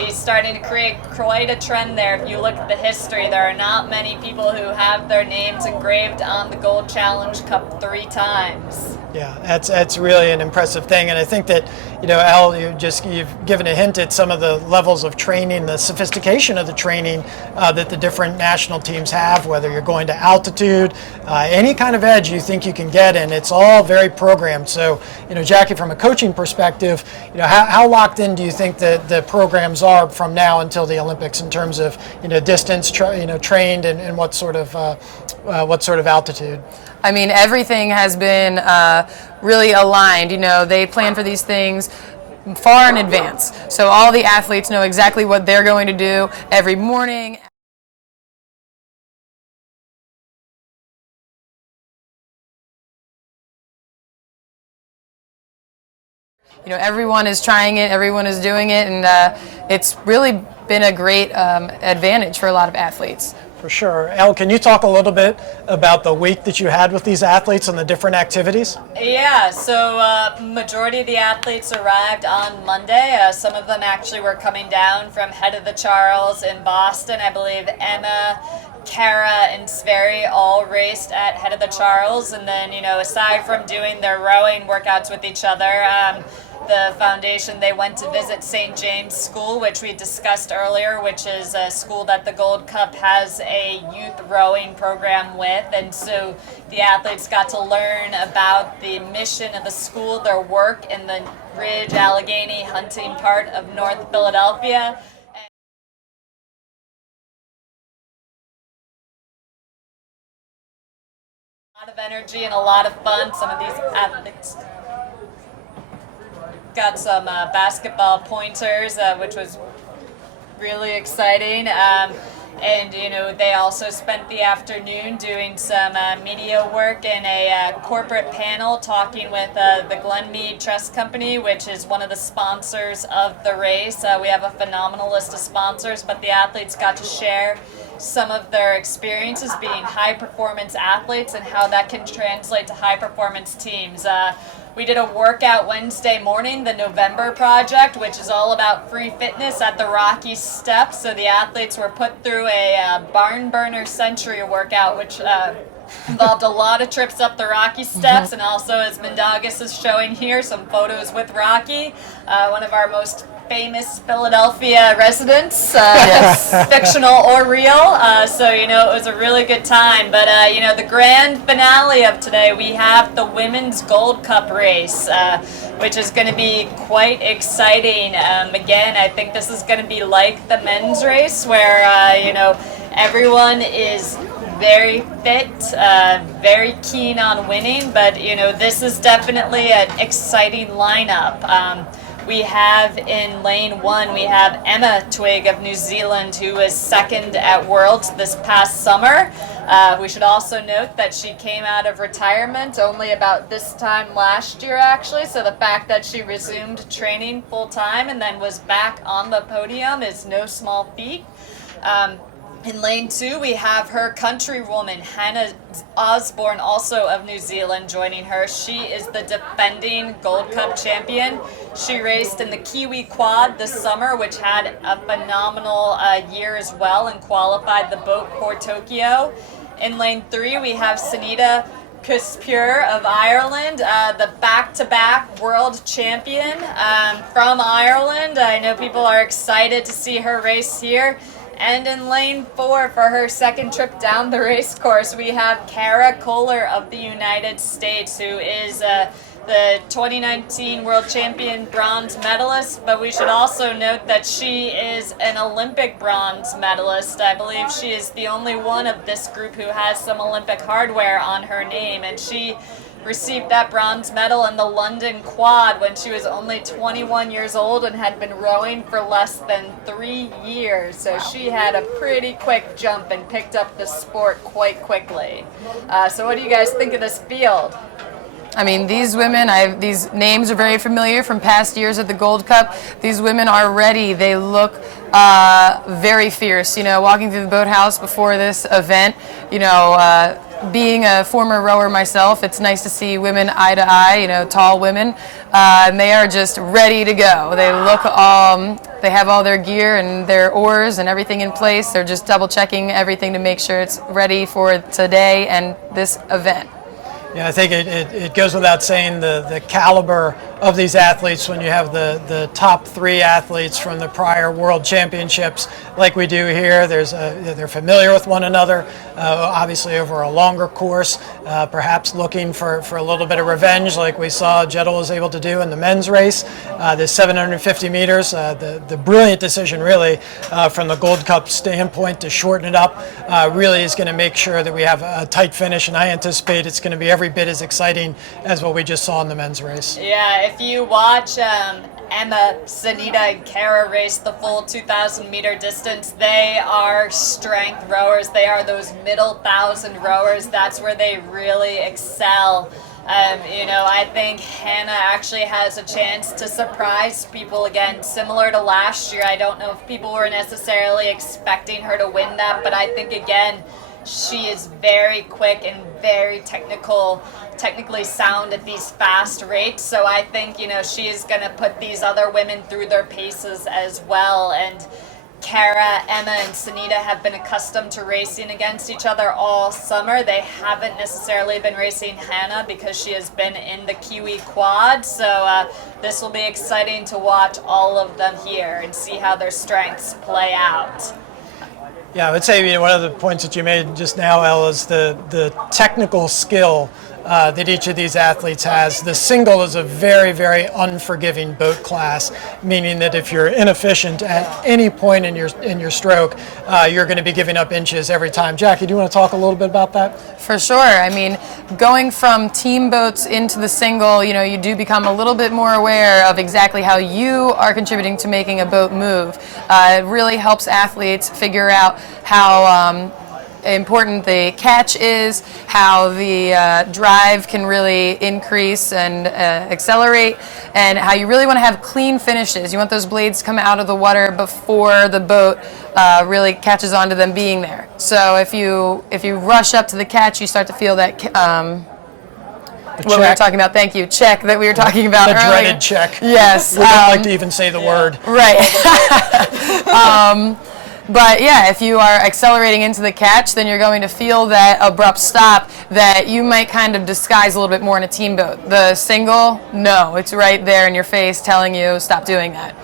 He's starting to create quite a trend there. If you look at the history, there are not many people who have their names engraved on the Gold Challenge Cup 3 times. Yeah, that's really an impressive thing, and I think that Al, you've given a hint at some of the levels of training, the sophistication of the training that the different national teams have. Whether you're going to altitude, any kind of edge you think you can get in, it's all very programmed. So, Jackie, from a coaching perspective, how locked in do you think that the programs are from now until the Olympics in terms of distance, trained, and what sort of altitude? I mean, everything has been really aligned. They plan for these things far in advance. So all the athletes know exactly what they're going to do every morning. Everyone is trying it, everyone is doing it, and it's really been a great advantage for a lot of athletes. For sure. Al, can you talk a little bit about the week that you had with these athletes and the different activities? Yeah, so majority of the athletes arrived on Monday. Some of them actually were coming down from Head of the Charles in Boston. I believe Emma, Kara, and Sverre all raced at Head of the Charles. And then, aside from doing their rowing workouts with each other, the foundation, they went to visit St. James School, which we discussed earlier, which is a school that the Gold Cup has a youth rowing program with. And so the athletes got to learn about the mission of the school, their work in the Ridge Allegheny hunting part of North Philadelphia. A lot of energy and a lot of fun. Some of these athletes got some basketball pointers, which was really exciting. And they also spent the afternoon doing some media work in a corporate panel talking with the Glenmead Trust Company, which is one of the sponsors of the race. We have a phenomenal list of sponsors, but the athletes got to share some of their experiences being high performance athletes and how that can translate to high performance teams. We did a workout Wednesday morning, the November Project, which is all about free fitness at the Rocky Steps. So the athletes were put through a barn burner century workout, which Involved a lot of trips up the Rocky Steps, and also, as Mindaugas is showing here, some photos with Rocky, one of our most famous Philadelphia residents, fictional or real. So, you know, it was a really good time. But, you know, the grand finale of today, we have the Women's Gold Cup race, which is going to be quite exciting. Again, I think this is going to be like the men's race where, you know, everyone is very fit, very keen on winning, but you know, this is definitely an exciting lineup. We have in lane 1, we have Emma Twigg of New Zealand, who was second at Worlds this past summer. We should also note that she came out of retirement only about this time last year, actually, so the fact that she resumed training full time and then was back on the podium is no small feat. In lane 2, we have her countrywoman, Hannah Osborne, also of New Zealand, joining her. She is the defending Gold Cup champion. She raced in the Kiwi Quad this summer, which had a phenomenal year as well, and qualified the boat for Tokyo. In lane 3, we have Sunita Kuspur of Ireland, the back-to-back world champion from Ireland. I know people are excited to see her race here. And in lane 4, for her second trip down the race course, we have Kara Kohler of the United States, who is the 2019 World Champion bronze medalist, but we should also note that she is an Olympic bronze medalist. I believe she is the only one of this group who has some Olympic hardware on her name, and she received that bronze medal in the London Quad when she was only 21 years old and had been rowing for less than 3 years. So she had a pretty quick jump and picked up the sport quite quickly. So what do you guys think of this field? I mean, these women, these names are very familiar from past years at the Gold Cup. These women are ready. They look very fierce. You know, walking through the boathouse before this event, you know, being a former rower myself, it's nice to see women eye to eye, you know, tall women, and they are just ready to go. They look, they have all their gear and their oars and everything in place. They're just double checking everything to make sure it's ready for today and this event. Yeah, I think it goes without saying the caliber of these athletes when you have the top 3 athletes from the prior World Championships like we do here. They're familiar with one another, obviously over a longer course, perhaps looking for a little bit of revenge like we saw Jettel was able to do in the men's race. The 750 meters, the brilliant decision really from the Gold Cup standpoint to shorten it up really is going to make sure that we have a tight finish, and I anticipate it's going to be every bit as exciting as what we just saw in the men's race. Yeah, if you watch Emma, Sunita, and Kara race the full 2,000 meter distance, they are strength rowers. They are those middle 1,000 rowers. That's where they really excel. You know, I think Hannah actually has a chance to surprise people again, similar to last year. I don't know if people were necessarily expecting her to win that, but I think again, she is very quick and very technically sound at these fast rates. So I think, you know, she is going to put these other women through their paces as well. And Kara, Emma, and Sunita have been accustomed to racing against each other all summer. They haven't necessarily been racing Hannah because she has been in the Kiwi Quad. So this will be exciting to watch all of them here and see how their strengths play out. Yeah, I would say, you know, one of the points that you made just now, Elle, is the technical skill that each of these athletes has. The single is a very, very unforgiving boat class, meaning that if you're inefficient at any point in your stroke, you're going to be giving up inches every time. Jackie, do you want to talk a little bit about that? For sure. I mean, going from team boats into the single, you know, you do become a little bit more aware of exactly how you are contributing to making a boat move. It really helps athletes figure out how important the catch is, how the drive can really increase and accelerate, and how you really want to have clean finishes. You want those blades to come out of the water before the boat really catches on to them being there. So if you rush up to the catch, you start to feel that what we were talking about, thank you, check that we were talking about the earlier. dreaded check. Yes. We don't like to even say the word. Right. But yeah, if you are accelerating into the catch, then you're going to feel that abrupt stop that you might kind of disguise a little bit more in a team boat. The single, no, it's right there in your face telling you stop doing that.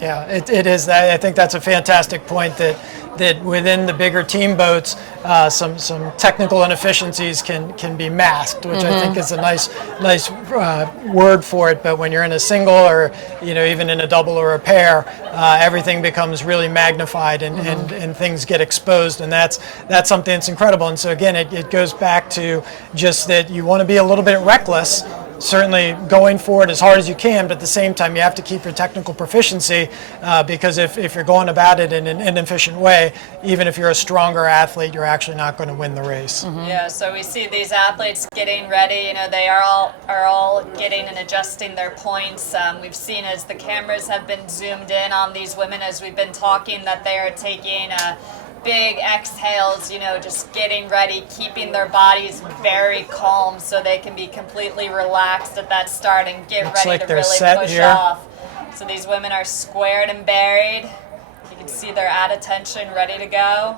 Yeah, it is that. I think that's a fantastic point that within the bigger team boats, some technical inefficiencies can be masked, which I think is a nice word for it. But when you're in a single, or even in a double or a pair, everything becomes really magnified and things get exposed, and that's something that's incredible. And so again, it goes back to just that you want to be a little bit reckless. Certainly going for it as hard as you can, but at the same time you have to keep your technical proficiency because if you're going about it in an inefficient way, even if you're a stronger athlete, you're actually not going to win the race. Yeah, so we see these athletes getting ready. They are all getting and adjusting their points. We've seen as the cameras have been zoomed in on these women as we've been talking that they are taking big exhales, just getting ready, keeping their bodies very calm so they can be completely relaxed at that start and get ready to really push off. So these women are squared and buried. You can see they're at attention, ready to go.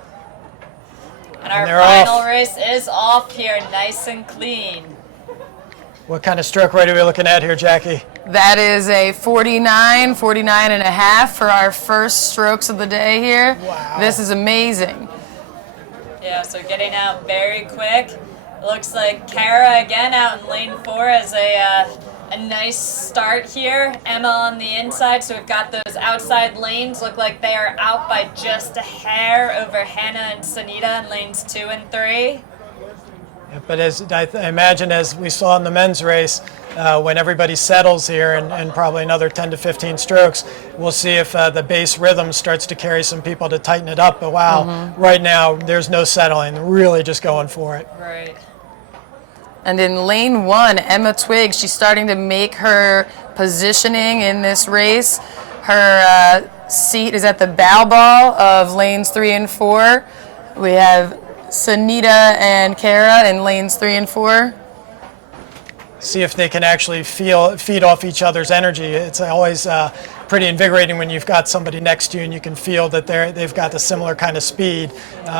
And our final race is off here, nice and clean. What kind of stroke rate are we looking at here, Jackie? That is a 49 and a half for our first strokes of the day here. Wow. This is amazing. Yeah, so getting out very quick. Looks like Kara again out in lane 4 as a nice start here. Emma on the inside, so we've got those outside lanes. Look like they are out by just a hair over Hannah and Sunita in lanes 2 and 3. But as I imagine, as we saw in the men's race, when everybody settles here and probably another 10 to 15 strokes, we'll see if the base rhythm starts to carry some people to tighten it up. But wow, right now there's no settling, really just going for it. Right. And in lane 1, Emma Twigg, she's starting to make her positioning in this race. Her seat is at the bow ball of lanes 3 and 4. We have Sunita and Kara in lanes 3 and 4. See if they can actually feed off each other's energy. It's always pretty invigorating when you've got somebody next to you and you can feel that they've got the similar kind of speed.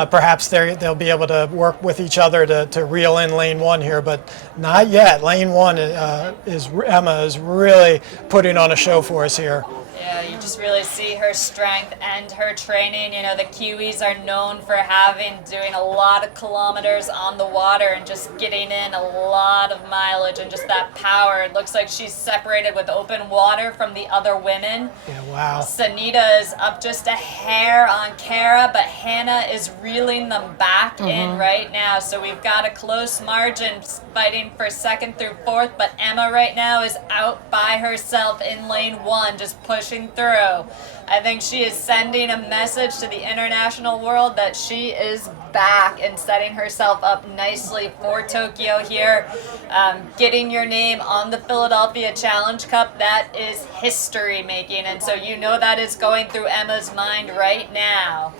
Perhaps they'll be able to work with each other to reel in lane 1 here, but not yet. Lane 1 Emma is really putting on a show for us here. Yeah, you just really see her strength and her training. The Kiwis are known for doing a lot of kilometers on the water and just getting in a lot of mileage and just that power. It looks like she's separated with open water from the other women. Yeah, wow. Sunita is up just a hair on Kara, but Hannah is reeling them back in right now. So we've got a close margin fighting for 2nd through 4th, but Emma right now is out by herself in lane 1, just pushing through. I think she is sending a message to the international world that she is back and setting herself up nicely for Tokyo here. Getting your name on the Philadelphia Challenge Cup, that is history making, and so that is going through Emma's mind right now.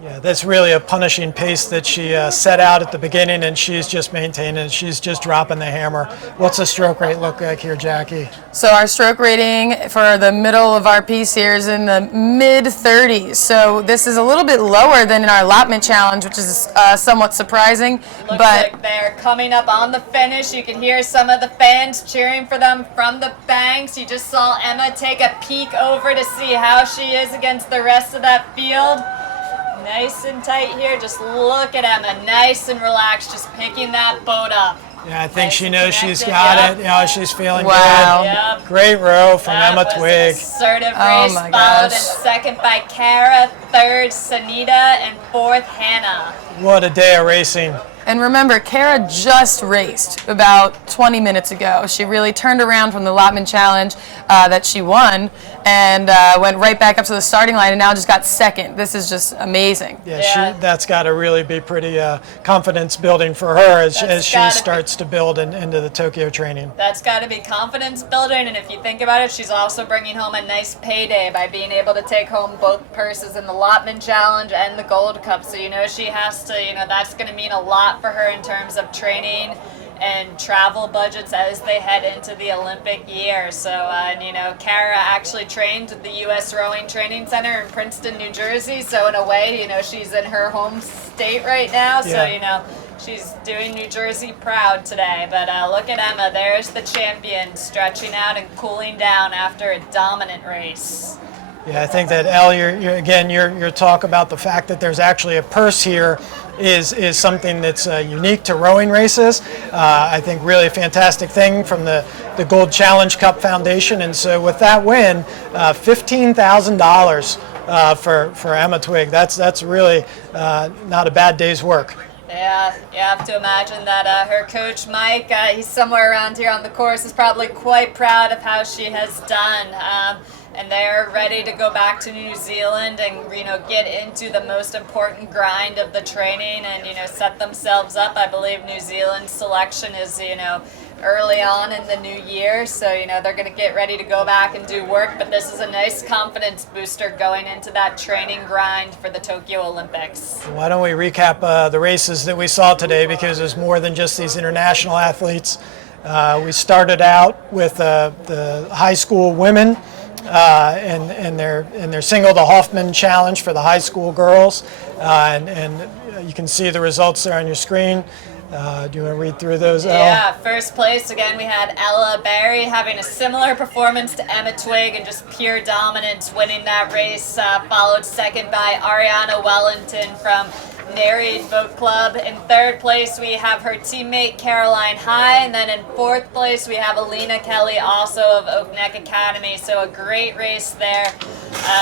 Yeah, that's really a punishing pace that she set out at the beginning, and she's just maintaining. She's just dropping the hammer. What's the stroke rate look like here, Jackie? So our stroke rating for the middle of our piece here is in the mid-30s. So this is a little bit lower than in our Lotman challenge, which is somewhat surprising. Looks like they're coming up on the finish. You can hear some of the fans cheering for them from the banks. You just saw Emma take a peek over to see how she is against the rest of that field. Nice and tight here. Just look at Emma, nice and relaxed, just picking that boat up. Yeah, I think she knows she's got it. She's feeling good. Yep. Great row from Emma Twigg. Assertive race, followed in 2nd by Kara, 3rd Sunita, and 4th Hannah. What a day of racing. And remember, Kara just raced about 20 minutes ago. She really turned around from the Lotman challenge that she won and went right back up to the starting line and now just got 2nd. This is just amazing. Yeah, that's got to really be pretty confidence building for her as she starts to build into the Tokyo training. That's got to be confidence building, and if you think about it, she's also bringing home a nice payday by being able to take home both purses in the Lotman challenge and the Gold Cup. So she has to, that's going to mean a lot for her in terms of training and travel budgets as they head into the Olympic year. So, and, you know, Kara actually trained at the U.S. Rowing Training Center in Princeton, New Jersey. So in a way, you know, she's in her home state right now. So, you know, she's doing New Jersey proud today. But look at Emma. There's the champion stretching out and cooling down after a dominant race. Yeah, I think that, Elle, your talk about the fact that there's actually a purse here is something that's unique to rowing races. I think really a fantastic thing from the Gold Challenge Cup Foundation. And so with that win, $15,000 for Emma Twigg. That's really not a bad day's work. Yeah, you have to imagine that her coach, Mike, he's somewhere around here on the course, is probably quite proud of how she has done. And they're ready to go back to New Zealand and, you know, get into the most important grind of the training and, you know, set themselves up. I believe New Zealand's selection is, you know, early on in the new year. So, you know, they're going to get ready to go back and do work. But this is a nice confidence booster going into that training grind for the Tokyo Olympics. Why don't we recap the races that we saw today, because there's more than just these international athletes. We started out with the high school women. And their single, the Hoffman Challenge for the high school girls, and you can see the results there on your screen. Do you want to read through those, Elle? Yeah, first place, again, we had Ella Berry having a similar performance to Emma Twigg and just pure dominance, winning that race, followed second by Ariana Wellington from Nereid Boat Club. In third place, we have her teammate Caroline High, and then in fourth place, we have Alina Kelly, also of Oak Neck Academy. So a great race there.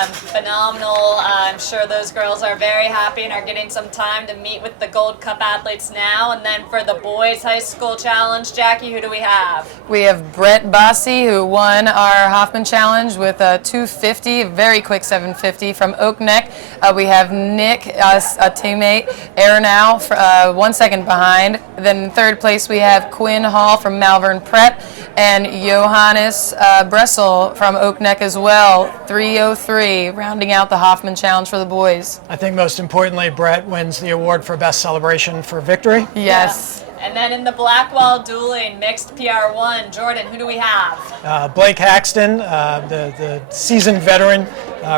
Phenomenal. I'm sure those girls are very happy and are getting some time to meet with the Gold Cup athletes now. And then for the boys high school challenge, Jackie, who do we have? We have Brett Bossy, who won our Hoffman Challenge with a 250, a very quick 750 from Oak Neck. We have Nick, a teammate, Aronow, 1 second behind. Then in third place we have Quinn Hall from Malvern Prep and Johannes Bressel from Oak Neck as well, 303, rounding out the Hoffman Challenge for the boys. I think most importantly, Brett wins the award for Best Celebration for Victory. Yes. Yeah. And then in the Blackwall Dueling mixed PR1, Jordan, who do we have? Blake Haxton, the seasoned veteran,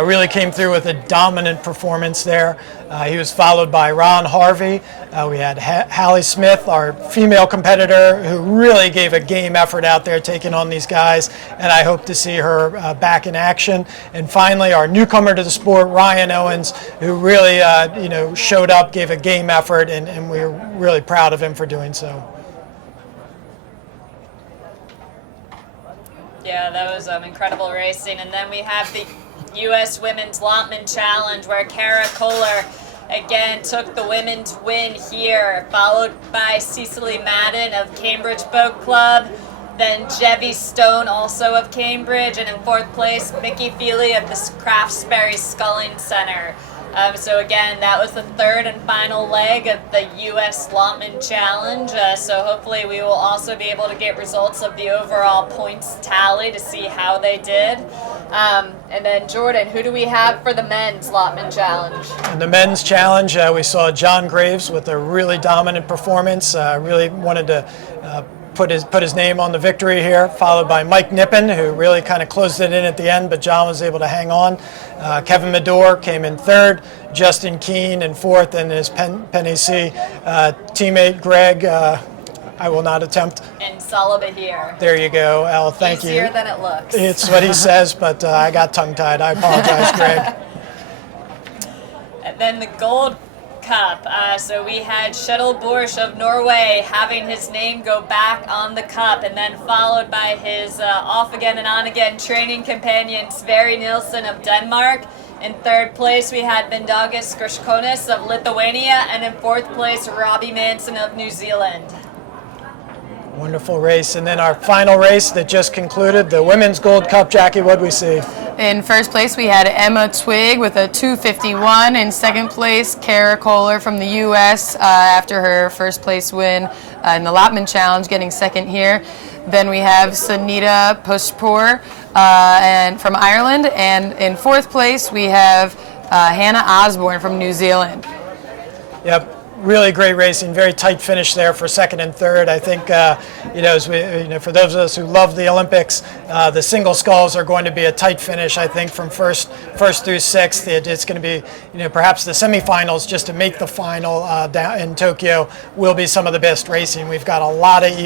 really came through with a dominant performance there. He was followed by Ron Harvey. We had Hallie Smith, our female competitor, who really gave a game effort out there taking on these guys, and I hope to see her back in action. And finally, our newcomer to the sport, Ryan Owens, who really showed up, gave a game effort, and we're really proud of him for doing so. Yeah, that was incredible racing. And then we have the U.S. Women's Lottman Challenge, where Kara Kohler again took the women's win here, followed by Cecily Madden of Cambridge Boat Club, then Jevy Stone, also of Cambridge, and in fourth place, Mickey Feely of the Craftsbury Sculling Center. So again, that was the third and final leg of the U.S. Lottman Challenge. So hopefully we will also be able to get results of the overall points tally to see how they did. And then Jordan, who do we have for the men's Lottman Challenge? In the men's challenge, we saw John Graves with a really dominant performance. Really wanted to put his name on the victory here, followed by Mike Nippen, who really kind of closed it in at the end, but John was able to hang on. Kevin Medor came in third, Justin Keene in fourth, and his Penny C teammate Greg, I will not attempt. And Sullivan here. There you go, Elle, thank you. Easier than it looks. It's what he says, but I got tongue-tied. I apologize, Greg. And then the Gold Cup. So we had Kjetil Borch of Norway having his name go back on the cup, and then followed by his off again and on again training companion Sverre Nilsen of Denmark. In third place we had Mindaugas Griškonis of Lithuania, and in fourth place Robbie Manson of New Zealand. Wonderful race. And then our final race that just concluded, the Women's Gold Cup. Jackie, what did we see? In first place, we had Emma Twigg with a 251. In second place, Kara Kohler from the U.S. After her first place win in the Lotman Challenge, getting second here. Then we have Sunita Pushpur and from Ireland. And in fourth place, we have Hannah Osborne from New Zealand. Yep. really great racing, very tight finish there for second and third. I think, for those of us who love the Olympics, the single sculls are going to be a tight finish. I think from first through sixth, it's going to be, perhaps the semifinals just to make the final down in Tokyo will be some of the best racing. We've got a lot of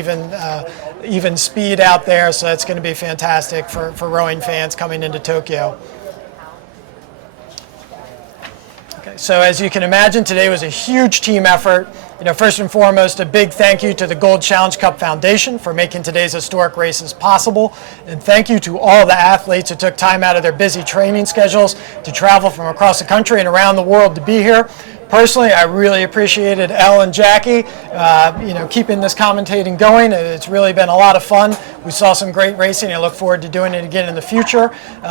even speed out there, so it's going to be fantastic for rowing fans coming into Tokyo. Okay, so as you can imagine, today was a huge team effort. First and foremost, a big thank you to the Gold Challenge Cup Foundation for making today's historic races possible. And thank you to all the athletes who took time out of their busy training schedules to travel from across the country and around the world to be here. Personally, I really appreciated Elle and Jackie, keeping this commentating going. It's really been a lot of fun. We saw some great racing. I look forward to doing it again in the future.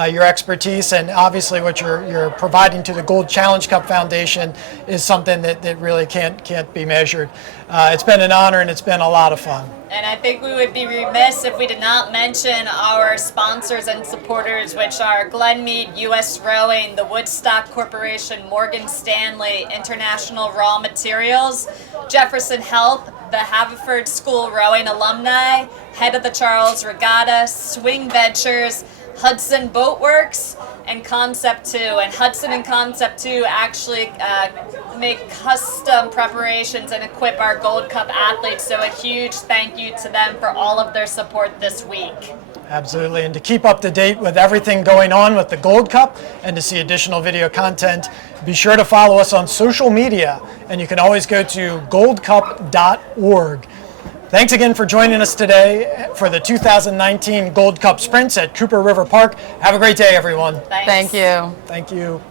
Your expertise and obviously what you're providing to the Gold Challenge Cup Foundation is something that really can't be measured. It's been an honor and it's been a lot of fun. And I think we would be remiss if we did not mention our sponsors and supporters, which are Glenmead, U.S. Rowing, the Woodstock Corporation, Morgan Stanley, International Raw Materials, Jefferson Health, the Haverford School Rowing Alumni, Head of the Charles Regatta, Swing Ventures, Hudson Boatworks, and Concept 2. And Hudson and Concept 2 actually make custom preparations and equip our Gold Cup athletes. So a huge thank you to them for all of their support this week. Absolutely, and to keep up to date with everything going on with the Gold Cup and to see additional video content, be sure to follow us on social media, and you can always go to goldcup.org. Thanks again for joining us today for the 2019 Gold Cup Sprints at Cooper River Park. Have a great day, everyone. Thanks. Thank you. Thank you.